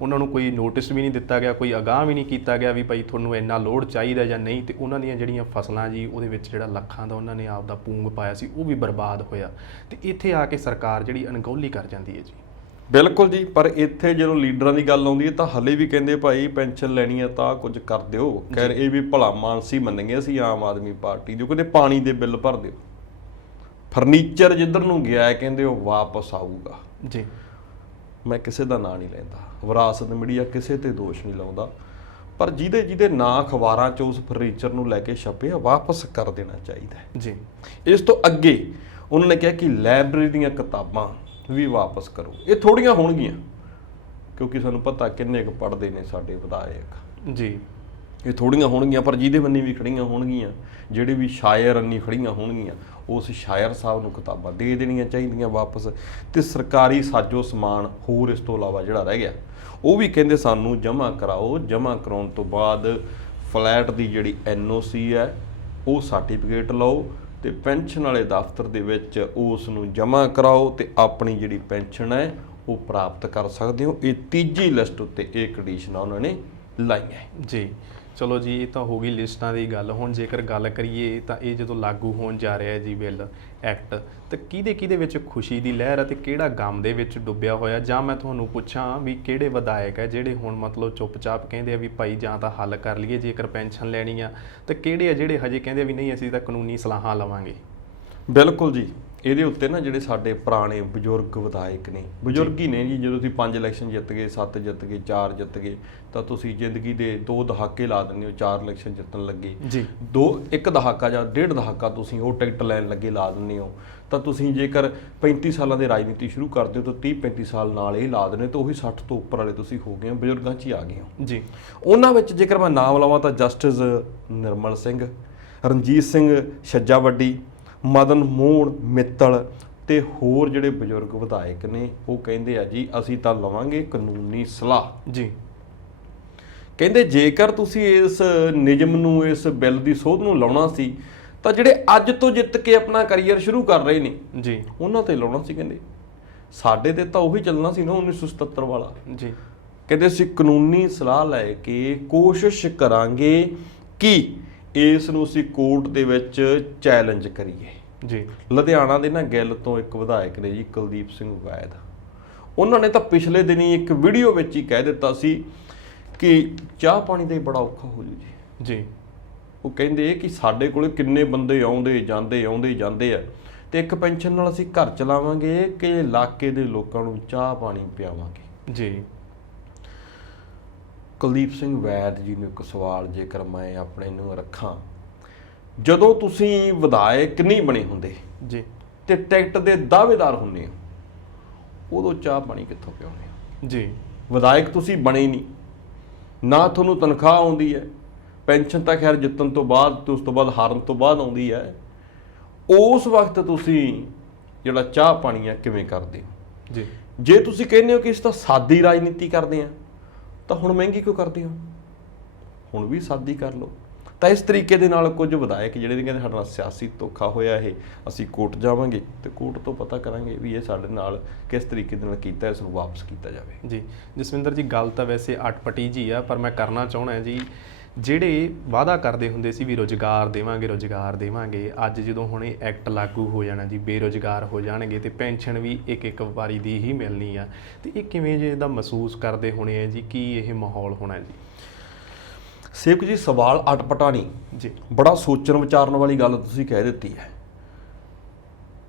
ਉਹਨਾਂ ਨੂੰ ਕੋਈ ਨੋਟਿਸ ਵੀ ਨਹੀਂ ਦਿੱਤਾ ਗਿਆ, ਕੋਈ ਅਗਾਹ ਵੀ ਨਹੀਂ ਕੀਤਾ ਗਿਆ ਵੀ ਭਾਈ ਤੁਹਾਨੂੰ ਇੰਨਾ ਲੋਡ ਚਾਹੀਦਾ ਜਾਂ ਨਹੀਂ, ਤੇ ਉਹਨਾਂ ਦੀਆਂ ਜਿਹੜੀਆਂ ਫਸਲਾਂ ਜੀ ਉਹਦੇ ਵਿੱਚ ਜਿਹੜਾ ਲੱਖਾਂ ਦਾ ਉਹਨਾਂ ਨੇ ਆਪ ਦਾ ਪੂੰਗ ਪਾਇਆ ਸੀ ਉਹ ਵੀ ਬਰਬਾਦ ਹੋਇਆ। ਤੇ ਇੱਥੇ ਆ ਕੇ ਸਰਕਾਰ ਜਿਹੜੀ ਅਣਗੌਲੀ ਕਰ ਜਾਂਦੀ ਹੈ ਜੀ। ਬਿਲਕੁਲ ਜੀ, ਪਰ ਇੱਥੇ ਜਦੋਂ ਲੀਡਰਾਂ ਦੀ ਗੱਲ ਆਉਂਦੀ ਹੈ ਤਾਂ ਹਲੇ ਵੀ ਕਹਿੰਦੇ ਭਾਈ ਪੈਨਸ਼ਨ ਲੈਣੀ ਹੈ ਤਾਂ ਕੁਝ ਕਰ ਦਿਓ। ਖੈਰ ਇਹ ਵੀ ਭਲਾ ਮਾਨਸੀ ਮੰਨਗੇ ਅਸੀਂ ਆਮ ਆਦਮੀ ਪਾਰਟੀ ਦੇ, ਕਹਿੰਦੇ ਪਾਣੀ ਦੇ ਬਿੱਲ ਭਰ ਦਿਓ। ਫਰਨੀਚਰ ਜਿੱਧਰ ਨੂੰ ਗਿਆ ਹੈ ਕਹਿੰਦੇ ਉਹ ਵਾਪਸ ਆਊਗਾ ਜੀ। ਮੈਂ ਕਿਸੇ ਦਾ ਨਾਂ ਨਹੀਂ ਲੈਂਦਾ, ਵਿਰਾਸਤ ਮੀਡੀਆ ਕਿਸੇ ਤੇ ਦੋਸ਼ ਨਹੀਂ ਲਾਉਂਦਾ, ਪਰ ਜਿਹਦੇ ਨਾਂ ਅਖਬਾਰਾਂ 'ਚ ਉਸ ਫਰਨੀਚਰ ਨੂੰ ਲੈ ਕੇ ਛਪੇ ਵਾਪਸ ਕਰ ਦੇਣਾ ਚਾਹੀਦਾ ਜੀ। ਇਸ ਤੋਂ ਅੱਗੇ ਉਹਨਾਂ ਨੇ ਕਿਹਾ ਕਿ ਲਾਇਬ੍ਰੇਰੀ ਦੀਆਂ ਕਿਤਾਬਾਂ ਵੀ ਵਾਪਸ ਕਰੋ। ਇਹ ਥੋੜੀਆਂ ਹੋਣਗੀਆਂ ਕਿਉਂਕਿ ਸਾਨੂੰ ਪਤਾ ਕਿੰਨੇ ਕੁ ਪੜ੍ਹਦੇ ਨੇ ਸਾਡੇ ਵਿਧਾਇਕ ਜੀ। ਇਹ ਥੋੜੀਆਂ ਹੋਣਗੀਆਂ, ਪਰ ਜਿਹਦੇ ਬੰਨੀ ਵੀ ਖੜੀਆਂ ਹੋਣਗੀਆਂ, ਜਿਹੜੇ ਵੀ ਸ਼ਾਇਰ ਅੰਨੀ ਖੜੀਆਂ ਹੋਣਗੀਆਂ, ਉਸ ਸ਼ਾਇਰ ਸਾਹਿਬ ਨੂੰ ਕਿਤਾਬਾਂ ਦੇ ਦੇਣੀਆਂ ਚਾਹੀਦੀਆਂ ਵਾਪਸ। ਤੇ ਸਰਕਾਰੀ ਸਾਜੋ ਸਮਾਨ ਹੋਰ ਇਸ ਤੋਂ ਇਲਾਵਾ ਜਿਹੜਾ ਰਹਿ ਗਿਆ ਉਹ ਵੀ ਕਹਿੰਦੇ ਸਾਨੂੰ ਜਮ੍ਹਾਂ ਕਰਾਓ। ਜਮ੍ਹਾਂ ਕਰਾਉਣ ਤੋਂ ਬਾਅਦ ਫਲੈਟ ਦੀ ਜਿਹੜੀ NOC ਹੈ ਉਹ ਸਰਟੀਫਿਕੇਟ ਲਓ ਤੇ ਪੈਨਸ਼ਨ ਵਾਲੇ ਦਫ਼ਤਰ ਦੇ ਵਿੱਚ ਉਸ ਨੂੰ ਜਮ੍ਹਾਂ ਕਰਾਓ ਤੇ ਆਪਣੀ ਜਿਹੜੀ ਪੈਨਸ਼ਨ ਹੈ ਉਹ ਪ੍ਰਾਪਤ ਕਰ ਸਕਦੇ ਹੋ। ਇਹ ਤੀਜੀ ਲਿਸਟ ਉੱਤੇ ਇਹ ਕੰਡੀਸ਼ਨਾਂ ਉਹਨਾਂ ਨੇ ਲਾਈਆਂ ਜੀ। ਚਲੋ ਜੀ, ਇਹ ਤਾਂ ਹੋ ਗਈ ਲਿਸਟਾਂ ਦੀ ਗੱਲ। ਹੁਣ ਜੇਕਰ ਗੱਲ ਕਰੀਏ ਤਾਂ ਇਹ ਜਦੋਂ ਲਾਗੂ ਹੋਣ ਜਾ ਰਿਹਾ ਜੀ ਬਿੱਲ ਐਕਟ, ਤਾਂ ਕਿਹਦੇ ਵਿੱਚ ਖੁਸ਼ੀ ਦੀ ਲਹਿਰ ਅਤੇ ਕਿਹੜਾ ਗਮ ਦੇ ਵਿੱਚ ਡੁੱਬਿਆ ਹੋਇਆ? ਜਾਂ ਮੈਂ ਤੁਹਾਨੂੰ ਪੁੱਛਾਂ ਵੀ ਕਿਹੜੇ ਵਿਧਾਇਕ ਹੈ ਜਿਹੜੇ ਹੁਣ ਮਤਲਬ ਚੁੱਪਚਾਪ ਕਹਿੰਦੇ ਆ ਵੀ ਭਾਈ ਜਾਂ ਤਾਂ ਹੱਲ ਕਰ ਲਈਏ ਜੇਕਰ ਪੈਨਸ਼ਨ ਲੈਣੀ ਆ, ਤੇ ਕਿਹੜੇ ਆ ਜਿਹੜੇ ਹਜੇ ਕਹਿੰਦੇ ਵੀ ਨਹੀਂ ਅਸੀਂ ਤਾਂ ਕਾਨੂੰਨੀ ਸਲਾਹਾਂ ਲਵਾਂਗੇ? ਬਿਲਕੁਲ ਜੀ, ਇਹਦੇ ਉੱਤੇ ਨਾ ਜਿਹੜੇ ਸਾਡੇ ਪੁਰਾਣੇ ਬਜ਼ੁਰਗ ਵਿਧਾਇਕ ਨੇ, ਬਜ਼ੁਰਗ ਹੀ ਨੇ ਜੀ, ਜਦੋਂ ਤੁਸੀਂ 5 ਇਲੈਕਸ਼ਨ ਜਿੱਤ ਗਏ, 7 ਜਿੱਤ ਗਏ, 4 ਜਿੱਤ ਗਏ, ਤਾਂ ਤੁਸੀਂ ਜ਼ਿੰਦਗੀ ਦੇ 2 ਦਹਾਕੇ ਲਾ ਦਿੰਦੇ ਹੋ। 4 ਇਲੈਕਸ਼ਨ ਜਿੱਤਣ ਲੱਗੇ ਜੀ, 1 ਦਹਾਕਾ ਜਾਂ 1.5 ਦਹਾਕਾ ਤੁਸੀਂ ਉਹ ਟਿਕਟ ਲੈਣ ਲੱਗੇ ਲਾ ਦਿੰਦੇ ਹੋ। ਤਾਂ ਤੁਸੀਂ ਜੇਕਰ 35 ਸਾਲਾਂ ਦੇ ਰਾਜਨੀਤੀ ਸ਼ੁਰੂ ਕਰਦੇ ਹੋ ਤਾਂ 30-35 ਸਾਲ ਨਾਲ ਇਹ ਲਾ ਦਿੰਦੇ ਤਾਂ ਉਹੀ 60 ਤੋਂ ਉੱਪਰ ਵਾਲੇ ਤੁਸੀਂ ਹੋ ਗਏ ਹੋ, ਬਜ਼ੁਰਗਾਂ 'ਚ ਹੀ ਆ ਗਏ ਹੋ ਜੀ। ਉਹਨਾਂ ਵਿੱਚ ਜੇਕਰ ਮੈਂ ਨਾਮ ਲਵਾਂ ਤਾਂ ਜਸਟਿਸ ਨਿਰਮਲ ਸਿੰਘ, ਰਣਜੀਤ ਸਿੰਘ ਛੱਜਾਵੱਡੀ, ਮਦਨ ਮੋਹਨ ਮਿੱਤਲ ਤੇ ਹੋਰ ਜਿਹੜੇ ਬਜ਼ੁਰਗ ਵਿਧਾਇਕ ਨੇ ਉਹ ਕਹਿੰਦੇ ਆ ਜੀ ਅਸੀਂ ਤਾਂ ਲਵਾਂਗੇ ਕਾਨੂੰਨੀ ਸਲਾਹ। ਜੀ। ਕਹਿੰਦੇ ਜੇਕਰ ਤੁਸੀਂ ਇਸ ਨਿਯਮ ਨੂੰ, ਇਸ ਬਿੱਲ ਦੀ ਸੋਧ ਨੂੰ ਲਾਉਣਾ ਸੀ ਤਾਂ ਜਿਹੜੇ ਅੱਜ ਤੋਂ ਜਿੱਤ ਕੇ ਆਪਣਾ ਕੈਰੀਅਰ ਸ਼ੁਰੂ ਕਰ ਰਹੇ ਨੇ ਜੀ, ਉਹਨਾਂ ਤੇ ਲਾਉਣਾ ਸੀ। ਕਹਿੰਦੇ ਸਾਡੇ ਤੇ ਤਾਂ ਉਹੀ ਚੱਲਣਾ ਸੀ ਨਾ 1977 ਵਾਲਾ। ਜੀ। ਕਹਿੰਦੇ ਅਸੀਂ ਕਾਨੂੰਨੀ ਸਲਾਹ ਲੈ ਕੇ ਕੋਸ਼ਿਸ਼ ਕਰਾਂਗੇ ਕਿ ਇਸ ਨੂੰ ਅਸੀਂ ਕੋਰਟ ਦੇ ਵਿੱਚ ਚੈਲੰਜ ਕਰੀਏ। ਜੀ। ਲੁਧਿਆਣਾ ਦੇ ਨਾ ਗਿੱਲ ਤੋਂ ਇੱਕ ਵਿਧਾਇਕ ਨੇ ਜੀ, ਕੁਲਦੀਪ ਸਿੰਘ ਵੈਦ, ਉਹਨਾਂ ਨੇ ਤਾਂ ਪਿਛਲੇ ਦਿਨੀ ਇੱਕ ਵੀਡੀਓ ਵਿੱਚ ਹੀ ਕਹਿ ਦਿੱਤਾ ਸੀ ਕਿ ਚਾਹ ਪਾਣੀ ਦਾ ਹੀ ਬੜਾ ਔਖਾ ਹੋ ਜੂ ਜੀ। ਜੀ। ਉਹ ਕਹਿੰਦੇ ਕਿ ਸਾਡੇ ਕੋਲ ਕਿੰਨੇ ਬੰਦੇ ਆਉਂਦੇ ਜਾਂਦੇ ਆ ਤੇ ਇੱਕ ਪੈਨਸ਼ਨ ਨਾਲ ਅਸੀਂ ਘਰ ਚਲਾਵਾਂਗੇ ਕਿ ਇਲਾਕੇ ਦੇ ਲੋਕਾਂ ਨੂੰ ਚਾਹ ਪਾਣੀ ਪਿਆਵਾਂਗੇ। ਜੀ। ਕੁਲਦੀਪ ਸਿੰਘ ਵੈਦ ਜੀ ਨੂੰ ਇੱਕ ਸਵਾਲ ਜੇਕਰ ਮੈਂ ਆਪਣੇ ਨੂੰ ਰੱਖਾਂ, ਜਦੋਂ ਤੁਸੀਂ ਵਿਧਾਇਕ ਨਹੀਂ ਬਣੇ ਹੁੰਦੇ ਜੀ ਤੇ ਟਿਕਟ ਦੇ ਦਾਅਵੇਦਾਰ ਹੁੰਦੇ ਹੋ ਉਦੋਂ ਚਾਹ ਪਾਣੀ ਕਿੱਥੋਂ ਪਿਆਉਂਦੇ ਹੋ? ਜੀ। ਵਿਧਾਇਕ ਤੁਸੀਂ ਬਣੇ ਨਹੀਂ, ਨਾ ਤੁਹਾਨੂੰ ਤਨਖਾਹ ਆਉਂਦੀ ਹੈ, ਪੈਨਸ਼ਨ ਤਾਂ ਖੈਰ ਜਿੱਤਣ ਤੋਂ ਬਾਅਦ ਤੇ ਉਸ ਤੋਂ ਬਾਅਦ ਹਾਰਨ ਤੋਂ ਬਾਅਦ ਆਉਂਦੀ ਹੈ। ਉਸ ਵਕਤ ਤੁਸੀਂ ਜਿਹੜਾ ਚਾਹ ਪਾਣੀ ਆ ਕਿਵੇਂ ਕਰਦੇ ਹੋ? ਜੀ। ਜੇ ਤੁਸੀਂ ਕਹਿੰਦੇ ਹੋ ਕਿ ਇਸ ਤਾਂ ਸਾਦੀ ਰਾਜਨੀਤੀ ਕਰਦੇ ਆ ਤਾਂ ਹੁਣ ਮਹਿੰਗੀ ਕਿਉਂ ਕਰਦੇ ਹੋ? ਹੁਣ ਵੀ ਸਾਦੀ ਕਰ ਲਓ। ਤਾਂ ਇਸ ਤਰੀਕੇ ਦੇ ਨਾਲ ਕੁਝ ਵਿਧਾਇਕ ਜਿਹੜੇ ਨੇ ਕਹਿੰਦੇ ਸਾਡਾ ਸਿਆਸੀ ਧੋਖਾ ਹੋਇਆ, ਇਹ ਅਸੀਂ ਕੋਰਟ ਜਾਵਾਂਗੇ ਤੇ ਕੋਰਟ ਤੋਂ ਪਤਾ ਕਰਾਂਗੇ ਵੀ ਇਹ ਸਾਡੇ ਨਾਲ ਕਿਸ ਤਰੀਕੇ ਦੇ ਨਾਲ ਕੀਤਾ, ਇਸ ਨੂੰ ਵਾਪਸ ਕੀਤਾ ਜਾਵੇ। ਜੀ। ਜਸਵਿੰਦਰ ਜੀ, ਗੱਲ ਤਾਂ ਵੈਸੇ ਅਟਪਟੀ ਜੀ ਆ, ਪਰ ਮੈਂ ਕਰਨਾ ਚਾਹੁੰਦਾ ਜੀ, ਜਿਹੜੇ ਵਾਅਦਾ ਕਰਦੇ ਹੁੰਦੇ ਸੀ ਵੀ ਰੁਜ਼ਗਾਰ ਦੇਵਾਂਗੇ, ਅੱਜ ਜਦੋਂ ਹੁਣ ਇਹ ਐਕਟ ਲਾਗੂ ਹੋ ਜਾਣਾ ਜੀ, ਬੇਰੁਜ਼ਗਾਰ ਹੋ ਜਾਣਗੇ ਤੇ ਪੈਨਸ਼ਨ ਵੀ ਇੱਕ ਵਾਰੀ ਦੀ ਹੀ ਮਿਲਣੀ ਆ, ਤੇ ਇਹ ਕਿਵੇਂ ਜੇ ਇਹਦਾ ਮਹਿਸੂਸ ਕਰਦੇ ਹੋਣੇ ਆ ਜੀ? ਕੀ ਇਹ ਮਾਹੌਲ ਹੋਣਾ ਜੀ? ਸੇਵਕ ਜੀ, ਸਵਾਲ ਅਟਪਟਾ ਨਹੀਂ ਜੀ, ਬੜਾ ਸੋਚਣ ਵਿਚਾਰਨ ਵਾਲੀ ਗੱਲ ਤੁਸੀਂ ਕਹਿ ਦਿੱਤੀ ਹੈ।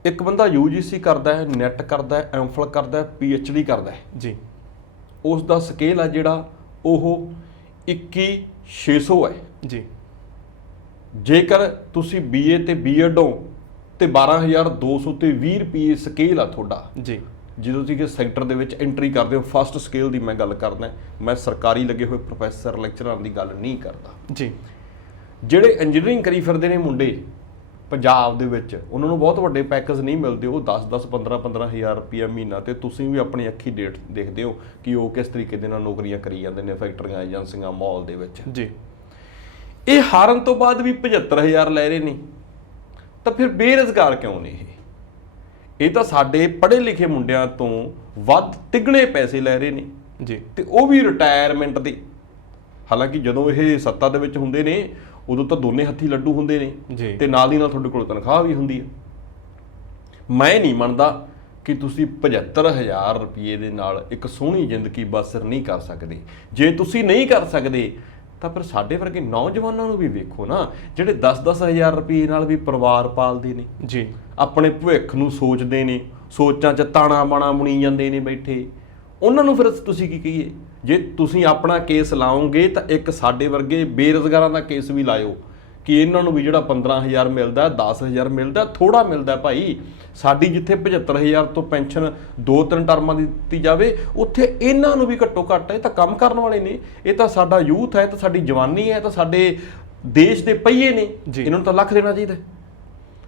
ਇੱਕ ਬੰਦਾ UGC ਕਰਦਾ ਹੈ, ਨੈਟ ਕਰਦਾ ਹੈ, ਐਮਫਿਲ ਕਰਦਾ ਹੈ, PhD ਕਰਦਾ ਹੈ ਜੀ, ਉਸ ਦਾ ਸਕੇਲ ਆ ਜਿਹੜਾ ਉਹ 21,600 ਹੈ ਜੀ। ਜੇਕਰ ਤੁਸੀਂ BA ਤੇ B.Ed ਹੋ ਤੇ 12,200 ਤੇ 20 ਰੁਪਏ ਸਕੇਲ ਆ ਤੁਹਾਡਾ। ਜੀ। ਜਦੋਂ ਤੁਸੀਂ ਕਿ ਸੈਕਟਰ ਦੇ ਵਿੱਚ ਐਂਟਰੀ ਕਰਦੇ ਹੋ, ਫਸਟ ਸਕੇਲ ਦੀ ਮੈਂ ਗੱਲ ਕਰਦਾ, ਮੈਂ ਸਰਕਾਰੀ ਲੱਗੇ ਹੋਏ ਪ੍ਰੋਫੈਸਰ ਲੈਕਚਰਾਂ ਦੀ ਗੱਲ ਨਹੀਂ ਕਰਦਾ। ਜੀ। ਜਿਹੜੇ ਇੰਜੀਨੀਅਰਿੰਗ ਕਰੀ ਫਿਰਦੇ ਨੇ ਮੁੰਡੇ ਪੰਜਾਬ ਦੇ ਵਿੱਚ, ਉਹਨਾਂ ਨੂੰ ਬਹੁਤ ਵੱਡੇ ਪੈਕੇਜ ਨਹੀਂ ਮਿਲਦੇ, ਉਹ 10-10 15-15 ਰੁਪਇਆ ਮਹੀਨਾ, ਤੇ ਤੁਸੀਂ ਵੀ ਆਪਣੀ ਅੱਖੀ ਦੇਖਦੇ ਹੋ ਕਿ ਉਹ ਕਿਸ ਤਰੀਕੇ ਦੇ ਨਾਲ ਨੌਕਰੀਆਂ ਕਰੀ ਜਾਂਦੇ ਨੇ ਫੈਕਟਰੀਆਂ, ਏਜੰਸੀਆਂ, ਮਾਲ ਦੇ ਵਿੱਚ। ਜੀ। ਇਹ ਹਾਰਨ ਤੋਂ ਬਾਅਦ ਵੀ 75,000 ਲੈ ਰਹੇ ਨੇ, ਤਾਂ ਫਿਰ ਬੇਰੁਜ਼ਗਾਰ ਕਿਉਂ ਨੇ ਇਹ ਤਾਂ ਸਾਡੇ ਪੜ੍ਹੇ ਲਿਖੇ ਮੁੰਡਿਆਂ ਤੋਂ ਵੱਧ ਤਿੱਗਣੇ ਪੈਸੇ ਲੈ ਰਹੇ ਨੇ ਜੀ, ਤੇ ਉਹ ਵੀ ਰਿਟਾਇਰਮੈਂਟ ਦੇ। ਹਾਲਾਂਕਿ ਜਦੋਂ ਇਹ ਸੱਤਾ ਦੇ ਵਿੱਚ ਹੁੰਦੇ ਨੇ ਉਦੋਂ ਤਾਂ ਦੋਨੇ ਹੱਥੀ ਲੱਡੂ ਹੁੰਦੇ ਨੇ ਜੀ, ਤੇ ਨਾਲ ਦੀ ਨਾਲ ਤੁਹਾਡੇ ਕੋਲ ਤਨਖਾਹ ਵੀ ਹੁੰਦੀ ਹੈ। ਮੈਂ ਨਹੀਂ ਮੰਨਦਾ ਕਿ ਤੁਸੀਂ 75,000 ਰੁਪਏ ਦੇ ਨਾਲ ਇੱਕ ਸੋਹਣੀ ਜ਼ਿੰਦਗੀ ਬਸਰ ਨਹੀਂ ਕਰ ਸਕਦੇ। ਜੇ ਤੁਸੀਂ ਨਹੀਂ ਕਰ ਸਕਦੇ ਤਾਂ ਫਿਰ ਸਾਡੇ ਵਰਗੇ ਨੌਜਵਾਨਾਂ ਨੂੰ ਵੀ ਵੇਖੋ ਨਾ, ਜਿਹੜੇ 10-10 ਹਜ਼ਾਰ ਰੁਪਏ ਨਾਲ ਵੀ ਪਰਿਵਾਰ ਪਾਲਦੇ ਨੇ ਜੀ, ਆਪਣੇ ਭਵਿੱਖ ਨੂੰ ਸੋਚਦੇ ਨੇ, ਸੋਚਾਂ 'ਚ ਤਾਣਾ ਬਾਣਾ ਬੁਣੀ ਜਾਂਦੇ ਨੇ ਬੈਠੇ। ਉਹਨਾਂ ਨੂੰ ਫਿਰ ਤੁਸੀਂ ਕੀ ਕਹੀਏ? ਜੇ ਤੁਸੀਂ ਆਪਣਾ ਕੇਸ ਲਾਓਗੇ ਤਾਂ ਇੱਕ ਸਾਡੇ ਵਰਗੇ ਬੇਰੁਜ਼ਗਾਰਾਂ ਦਾ ਕੇਸ ਵੀ ਲਾਇਓ ਕਿ ਇਹਨਾਂ ਨੂੰ ਵੀ ਜਿਹੜਾ 15,000 ਮਿਲਦਾ, 10,000 ਮਿਲਦਾ, ਥੋੜਾ ਮਿਲਦਾ ਭਾਈ। ਸਾਡੀ ਜਿੱਥੇ 75,000 ਤੋਂ ਪੈਨਸ਼ਨ 2-3 ਟਰਮਾਂ ਦੀ ਦਿੱਤੀ ਜਾਵੇ, ਉੱਥੇ ਇਹਨਾਂ ਨੂੰ ਵੀ ਘੱਟੋ ਘੱਟ, ਇਹ ਤਾਂ ਕੰਮ ਕਰਨ ਵਾਲੇ ਨੇ, ਇਹ ਤਾਂ ਸਾਡਾ ਯੂਥ ਹੈ, ਇਹ ਤਾਂ ਸਾਡੀ ਜਵਾਨੀ ਹੈ, ਇਹ ਤਾਂ ਸਾਡੇ ਦੇਸ਼ ਦੇ ਪਹੀਏ ਨੇ, ਇਹਨਾਂ ਨੂੰ ਤਾਂ ਲੱਖ ਦੇਣਾ ਚਾਹੀਦਾ।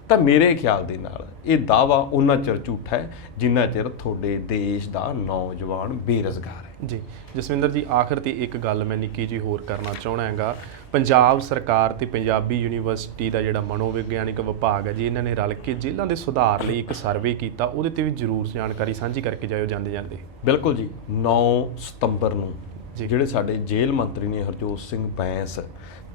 ਤਾਂ ਮੇਰੇ ਖਿਆਲ ਦੇ ਨਾਲ ਇਹ ਦਾਅਵਾ ਉਹਨਾਂ ਚਿਰ ਝੂਠਾ ਹੈ ਜਿੰਨਾ ਚਿਰ ਤੁਹਾਡੇ ਦੇਸ਼ ਦਾ ਨੌਜਵਾਨ ਬੇਰੁਜ਼ਗਾਰ ਹੈ। ਜੀ ਜਸਵਿੰਦਰ ਜੀ, ਆਖਰ ਤੇ ਇੱਕ ਗੱਲ ਮੈਂ ਨਿੱਕੀ ਜੀ ਹੋਰ ਕਰਨਾ ਚਾਹੁੰਦਾ ਹੈਗਾ। ਪੰਜਾਬ ਸਰਕਾਰ ਤੇ ਪੰਜਾਬੀ ਯੂਨੀਵਰਸਿਟੀ ਦਾ ਜਿਹੜਾ ਮਨੋਵਿਗਿਆਨਿਕ ਵਿਭਾਗ ਹੈ ਜੀ, ਇਹਨਾਂ ਨੇ ਰਲ ਕੇ ਜੇਲ੍ਹਾਂ ਦੇ ਸੁਧਾਰ ਲਈ ਇੱਕ ਸਰਵੇ ਕੀਤਾ, ਉਹਦੇ ਤੇ ਵੀ ਜ਼ਰੂਰ ਜਾਣਕਾਰੀ ਸਾਂਝੀ ਕਰਕੇ ਜਾਇਓ ਜਾਂਦੇ ਜਾਂਦੇ। ਬਿਲਕੁਲ ਜੀ, 9 ਸਤੰਬਰ ਨੂੰ ਜਿਹੜੇ ਸਾਡੇ ਜੇਲ੍ਹ ਮੰਤਰੀ ਨੇ ਹਰਜੋਤ ਸਿੰਘ ਬੈਂਸ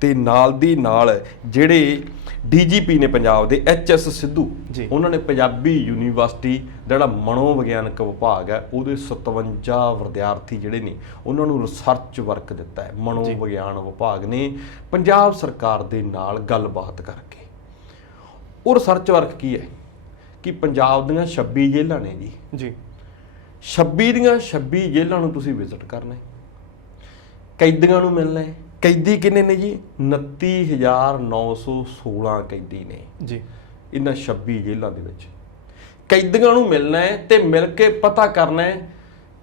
ਤੇ ਨਾਲ ਦੀ ਨਾਲ ਜਿਹੜੇ ਡੀਜੀਪੀ ਨੇ ਪੰਜਾਬ ਦੇ HS ਸਿੱਧੂ, ਉਹਨਾਂ ਨੇ ਪੰਜਾਬੀ ਯੂਨੀਵਰਸਿਟੀ ਜਿਹੜਾ ਮਨੋਵਿਗਿਆਨਕ ਵਿਭਾਗ ਹੈ ਉਹਦੇ 57 ਵਿਦਿਆਰਥੀ ਜਿਹੜੇ ਨੇ ਉਹਨਾਂ ਨੂੰ ਰਿਸਰਚ ਵਰਕ ਦਿੱਤਾ ਹੈ। ਮਨੋਵਿਗਿਆਨ ਵਿਭਾਗ ਨੇ ਪੰਜਾਬ ਸਰਕਾਰ ਦੇ ਨਾਲ ਗੱਲਬਾਤ ਕਰਕੇ। ਉਹ ਰਿਸਰਚ ਵਰਕ ਕੀ ਹੈ ਕਿ ਪੰਜਾਬ ਦੀਆਂ 26 ਜੇਲ੍ਹਾਂ ਨੇ ਜੀ 26 ਦੀਆਂ 26 ਜੇਲ੍ਹਾਂ ਨੂੰ ਤੁਸੀਂ ਵਿਜ਼ਿਟ ਕਰਨਾ ਹੈ, ਕੈਦੀਆਂ ਨੂੰ ਮਿਲਣਾ ਹੈ। ਕੈਦੀ ਕਿੰਨੇ ਨੇ ਜੀ? 29,916 ਕੈਦੀ ਨੇ ਜੀ ਇਹਨਾਂ 26 ਜੇਲ੍ਹਾਂ ਦੇ ਵਿੱਚ। ਕੈਦੀਆਂ ਨੂੰ ਮਿਲਣਾ ਹੈ ਤੇ ਮਿਲ ਕੇ ਪਤਾ ਕਰਨਾ ਹੈ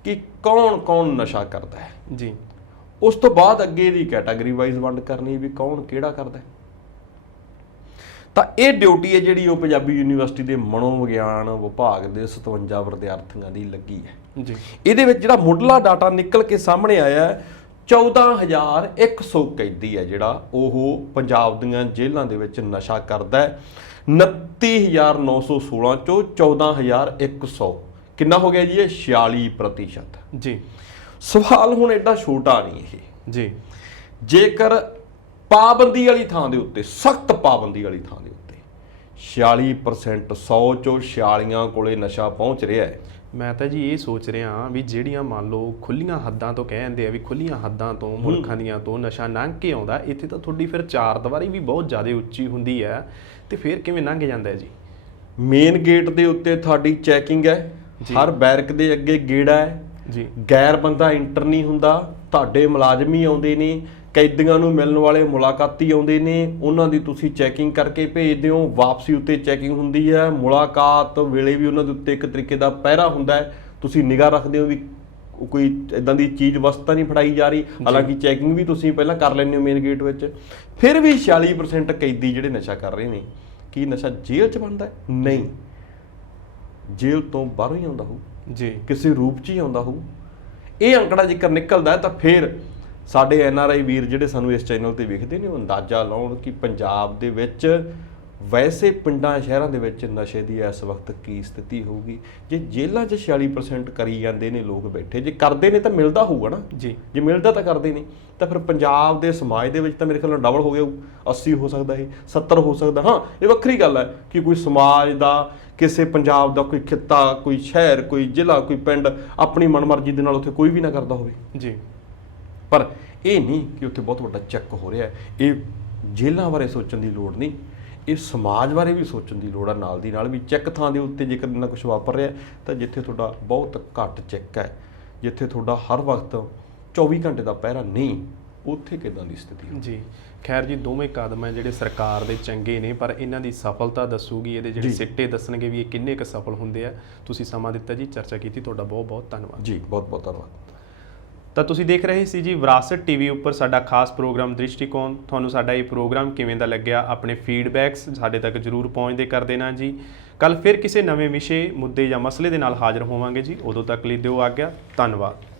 ਕਿ ਕੌਣ ਨਸ਼ਾ ਕਰਦਾ ਹੈ ਜੀ। ਉਸ ਤੋਂ ਬਾਅਦ ਅੱਗੇ ਦੀ ਕੈਟਾਗਰੀ ਵਾਈਜ਼ ਵੰਡ ਕਰਨੀ ਵੀ ਕੌਣ ਕਿਹੜਾ ਕਰਦਾ ਹੈ। ਤਾਂ ਇਹ ਡਿਊਟੀ ਹੈ ਜਿਹੜੀ ਉਹ ਪੰਜਾਬੀ ਯੂਨੀਵਰਸਿਟੀ ਦੇ ਮਨੋਵਿਗਿਆਨ ਵਿਭਾਗ ਦੇ 57 ਵਿਦਿਆਰਥੀਆਂ ਦੀ ਲੱਗੀ ਹੈ ਜੀ। ਇਹਦੇ ਵਿੱਚ ਜਿਹੜਾ ਮੁੱਢਲਾ ਡਾਟਾ ਨਿਕਲ ਕੇ ਸਾਹਮਣੇ ਆਇਆ, 14,100 ਕੈਦੀ ਹੈ ਜਿਹੜਾ ਉਹ ਪੰਜਾਬ ਦੀਆਂ ਜੇਲ੍ਹਾਂ ਦੇ ਵਿੱਚ ਨਸ਼ਾ ਕਰਦਾ ਹੈ। 29,916 ਚੋਂ 14,100 ਕਿੰਨਾ ਹੋ ਗਿਆ ਜੀ? ਇਹ 46% ਜੀ। ਸਵਾਲ ਹੁਣ ਐਡਾ ਛੋਟਾ ਨਹੀਂ ਇਹ ਜੀ। ਜੇਕਰ ਪਾਬੰਦੀ ਵਾਲੀ ਥਾਂ ਦੇ ਉੱਤੇ, ਸਖਤ ਪਾਬੰਦੀ ਵਾਲੀ ਥਾਂ ਦੇ ਉੱਤੇ 46%, 100 ਚੋਂ 46 ਕੋਲੇ ਨਸ਼ਾ ਪਹੁੰਚ ਰਿਹਾ ਹੈ। ਮੈਂ ਤਾਂ ਜੀ ਇਹ ਸੋਚ ਰਿਹਾ ਵੀ ਜਿਹੜੀਆਂ ਮੰਨ ਲਓ ਖੁੱਲੀਆਂ ਹੱਦਾਂ ਤੋਂ ਕਹਿ ਦਿੰਦੇ ਆ ਵੀ ਖੁੱਲੀਆਂ ਹੱਦਾਂ ਤੋਂ ਮੁਲਕਾਂ ਦੀਆਂ ਤੋਂ ਨਸ਼ਾ ਲੰਘ ਕੇ ਆਉਂਦਾ, ਇੱਥੇ ਤਾਂ ਤੁਹਾਡੀ ਫਿਰ ਚਾਰ ਦੀਵਾਰੀ ਵੀ ਬਹੁਤ ਜ਼ਿਆਦਾ ਉੱਚੀ ਹੁੰਦੀ ਹੈ, ਤੇ ਫਿਰ ਕਿਵੇਂ ਲੰਘ ਜਾਂਦਾ ਜੀ? ਮੇਨ ਗੇਟ ਦੇ ਉੱਤੇ ਤੁਹਾਡੀ ਚੈਕਿੰਗ ਹੈ, ਹਰ ਬੈਰਕ ਦੇ ਅੱਗੇ ਗੇੜਾ ਹੈ ਜੀ। ਗੈਰ ਬੰਦਾ ਇੰਟਰ ਨਹੀਂ ਹੁੰਦਾ, ਤੁਹਾਡੇ ਮੁਲਾਜ਼ਮ ਹੀ ਆਉਂਦੇ ਨੇ, ਕੈਦੀਆਂ ਨੂੰ ਮਿਲਣ ਵਾਲੇ ਮੁਲਾਕਾਤੀ ਆਉਂਦੇ ਨੇ, ਉਹਨਾਂ ਦੀ ਤੁਸੀਂ ਚੈਕਿੰਗ ਕਰਕੇ ਭੇਜਦੇ ਹੋ। ਵਾਪਸੀ ਉੱਤੇ ਚੈਕਿੰਗ ਹੁੰਦੀ ਹੈ, ਮੁਲਾਕਾਤ ਵੇਲੇ ਵੀ ਉਹਨਾਂ ਦੇ ਉੱਤੇ ਇੱਕ ਤਰੀਕੇ ਦਾ ਪਹਿਰਾ ਹੁੰਦਾ ਹੈ। ਤੁਸੀਂ ਨਿਗਾਹ ਰੱਖਦੇ ਹੋ ਵੀ ਕੋਈ ਇਦਾਂ ਦੀ ਚੀਜ਼ ਵਸਤਾ ਨਹੀਂ ਫੜਾਈ ਜਾ ਰਹੀ। ਹਾਲਾਂਕਿ ਚੈਕਿੰਗ ਵੀ ਤੁਸੀਂ ਪਹਿਲਾਂ ਕਰ ਲੈਂਦੇ ਹੋ ਮੇਨ ਗੇਟ ਵਿੱਚ। ਫਿਰ ਵੀ 46% ਕੈਦੀ ਜਿਹੜੇ ਨਸ਼ਾ ਕਰ ਰਹੇ ਨੇ। ਕੀ ਨਸ਼ਾ ਜੇਲ੍ਹ 'ਚ ਬਣਦਾ? ਨਹੀਂ, ਜੇਲ੍ਹ ਤੋਂ ਬਾਹਰੋਂ ਹੀ ਆਉਂਦਾ ਹੋਊ ਜੀ, ਕਿਸੇ ਰੂਪ 'ਚ ਹੀ ਆਉਂਦਾ ਹੋਊ। ਇਹ ਅੰਕੜਾ ਜੇਕਰ ਨਿਕਲਦਾ ਤਾਂ ਫਿਰ ਸਾਡੇ NRI ਵੀਰ ਜਿਹੜੇ ਸਾਨੂੰ ਇਸ ਚੈਨਲ ਤੇ ਵੇਖਦੇ ਨੇ ਉਹ ਅੰਦਾਜ਼ਾ ਲਾਉਣ ਕਿ ਪੰਜਾਬ ਦੇ ਵਿੱਚ ਵੈਸੇ ਪਿੰਡਾਂ ਸ਼ਹਿਰਾਂ ਦੇ ਵਿੱਚ ਨਸ਼ੇ ਦੀ ਇਸ ਵਕਤ ਕੀ ਸਥਿਤੀ ਹੋਊਗੀ। ਜੇ ਜੇਲ੍ਹਾਂ 'ਚ 46% ਕਰੀ ਜਾਂਦੇ ਨੇ ਲੋਕ ਬੈਠੇ, ਜੇ ਕਰਦੇ ਨੇ ਤਾਂ ਮਿਲਦਾ ਹੋਊਗਾ ਨਾ ਜੀ। ਜੇ ਮਿਲਦਾ ਤਾਂ ਕਰਦੇ ਨੇ, ਤਾਂ ਫਿਰ ਪੰਜਾਬ ਦੇ ਸਮਾਜ ਦੇ ਵਿੱਚ ਤਾਂ ਮੇਰੇ ਖਿਆਲ ਨਾਲ ਡਬਲ ਹੋ ਗਿਆ, 80 ਹੋ ਸਕਦਾ, ਇਹ 70 ਹੋ ਸਕਦਾ। ਹਾਂ, ਇਹ ਵੱਖਰੀ ਗੱਲ ਹੈ ਕਿ ਕੋਈ ਸਮਾਜ ਦਾ, ਕਿਸੇ ਪੰਜਾਬ ਦਾ ਕੋਈ ਖਿੱਤਾ, ਕੋਈ ਸ਼ਹਿਰ, ਕੋਈ ਜ਼ਿਲ੍ਹਾ, ਕੋਈ ਪਿੰਡ ਆਪਣੀ ਮਨਮਰਜ਼ੀ ਦੇ ਨਾਲ ਉੱਥੇ ਕੋਈ ਵੀ ਨਾ ਕਰਦਾ ਹੋਵੇ ਜੀ। ਪਰ ਇਹ ਨਹੀਂ ਕਿ ਉੱਥੇ ਬਹੁਤ ਵੱਡਾ ਚੈੱਕ ਹੋ ਰਿਹਾ। ਇਹ ਜੇਲ੍ਹਾਂ ਬਾਰੇ ਸੋਚਣ ਦੀ ਲੋੜ ਨਹੀਂ, ਇਹ ਸਮਾਜ ਬਾਰੇ ਵੀ ਸੋਚਣ ਦੀ ਲੋੜ ਆ ਨਾਲ ਦੀ ਨਾਲ। ਵੀ ਚੈੱਕ ਥਾਂ ਦੇ ਉੱਤੇ ਜੇਕਰ ਇੰਨਾ ਕੁਛ ਵਾਪਰ ਰਿਹਾ ਤਾਂ ਜਿੱਥੇ ਤੁਹਾਡਾ ਬਹੁਤ ਘੱਟ ਚੈੱਕ ਹੈ, ਜਿੱਥੇ ਤੁਹਾਡਾ ਹਰ ਵਕਤ 24 ਘੰਟੇ ਦਾ ਪਹਿਰਾ ਨਹੀਂ, ਉੱਥੇ ਕਿੱਦਾਂ ਦੀ ਸਥਿਤੀ ਹੈ ਜੀ। ਖੈਰ ਜੀ, ਦੋਵੇਂ ਕਦਮ ਹੈ ਜਿਹੜੇ ਸਰਕਾਰ ਦੇ ਚੰਗੇ ਨੇ, ਪਰ ਇਹਨਾਂ ਦੀ ਸਫਲਤਾ ਦੱਸੂਗੀ, ਇਹਦੇ ਜਿਹੜੇ ਸਿੱਟੇ ਦੱਸਣਗੇ ਵੀ ਇਹ ਕਿੰਨੇ ਕੁ ਸਫਲ ਹੁੰਦੇ ਆ। ਤੁਸੀਂ ਸਮਾਂ ਦਿੱਤਾ ਜੀ, ਚਰਚਾ ਕੀਤੀ, ਤੁਹਾਡਾ ਬਹੁਤ ਬਹੁਤ ਧੰਨਵਾਦ ਜੀ। ਬਹੁਤ ਬਹੁਤ ਧੰਨਵਾਦ। ਤਾਂ ਤੁਸੀਂ ਦੇਖ ਰਹੇ ਸੀ ਜੀ ਵਿਰਾਸਤ TV ਉੱਪਰ ਸਾਡਾ ਖਾਸ ਪ੍ਰੋਗਰਾਮ ਦ੍ਰਿਸ਼ਟੀਕੋਣ। ਤੁਹਾਨੂੰ ਸਾਡਾ ਇਹ ਪ੍ਰੋਗਰਾਮ ਕਿਵੇਂ ਦਾ ਲੱਗਿਆ, ਆਪਣੇ ਫੀਡਬੈਕਸ ਸਾਡੇ ਤੱਕ ਜ਼ਰੂਰ ਪਹੁੰਚਦੇ ਕਰ ਦੇਣਾ ਜੀ। ਕੱਲ ਫਿਰ ਕਿਸੇ ਨਵੇਂ ਵਿਸ਼ੇ, ਮੁੱਦੇ ਜਾਂ ਮਸਲੇ ਦੇ ਨਾਲ ਹਾਜ਼ਰ ਹੋਵਾਂਗੇ ਜੀ। ਉਦੋਂ ਤੱਕ ਲਈ ਦਿਓ ਆਗਿਆ। ਧੰਨਵਾਦ।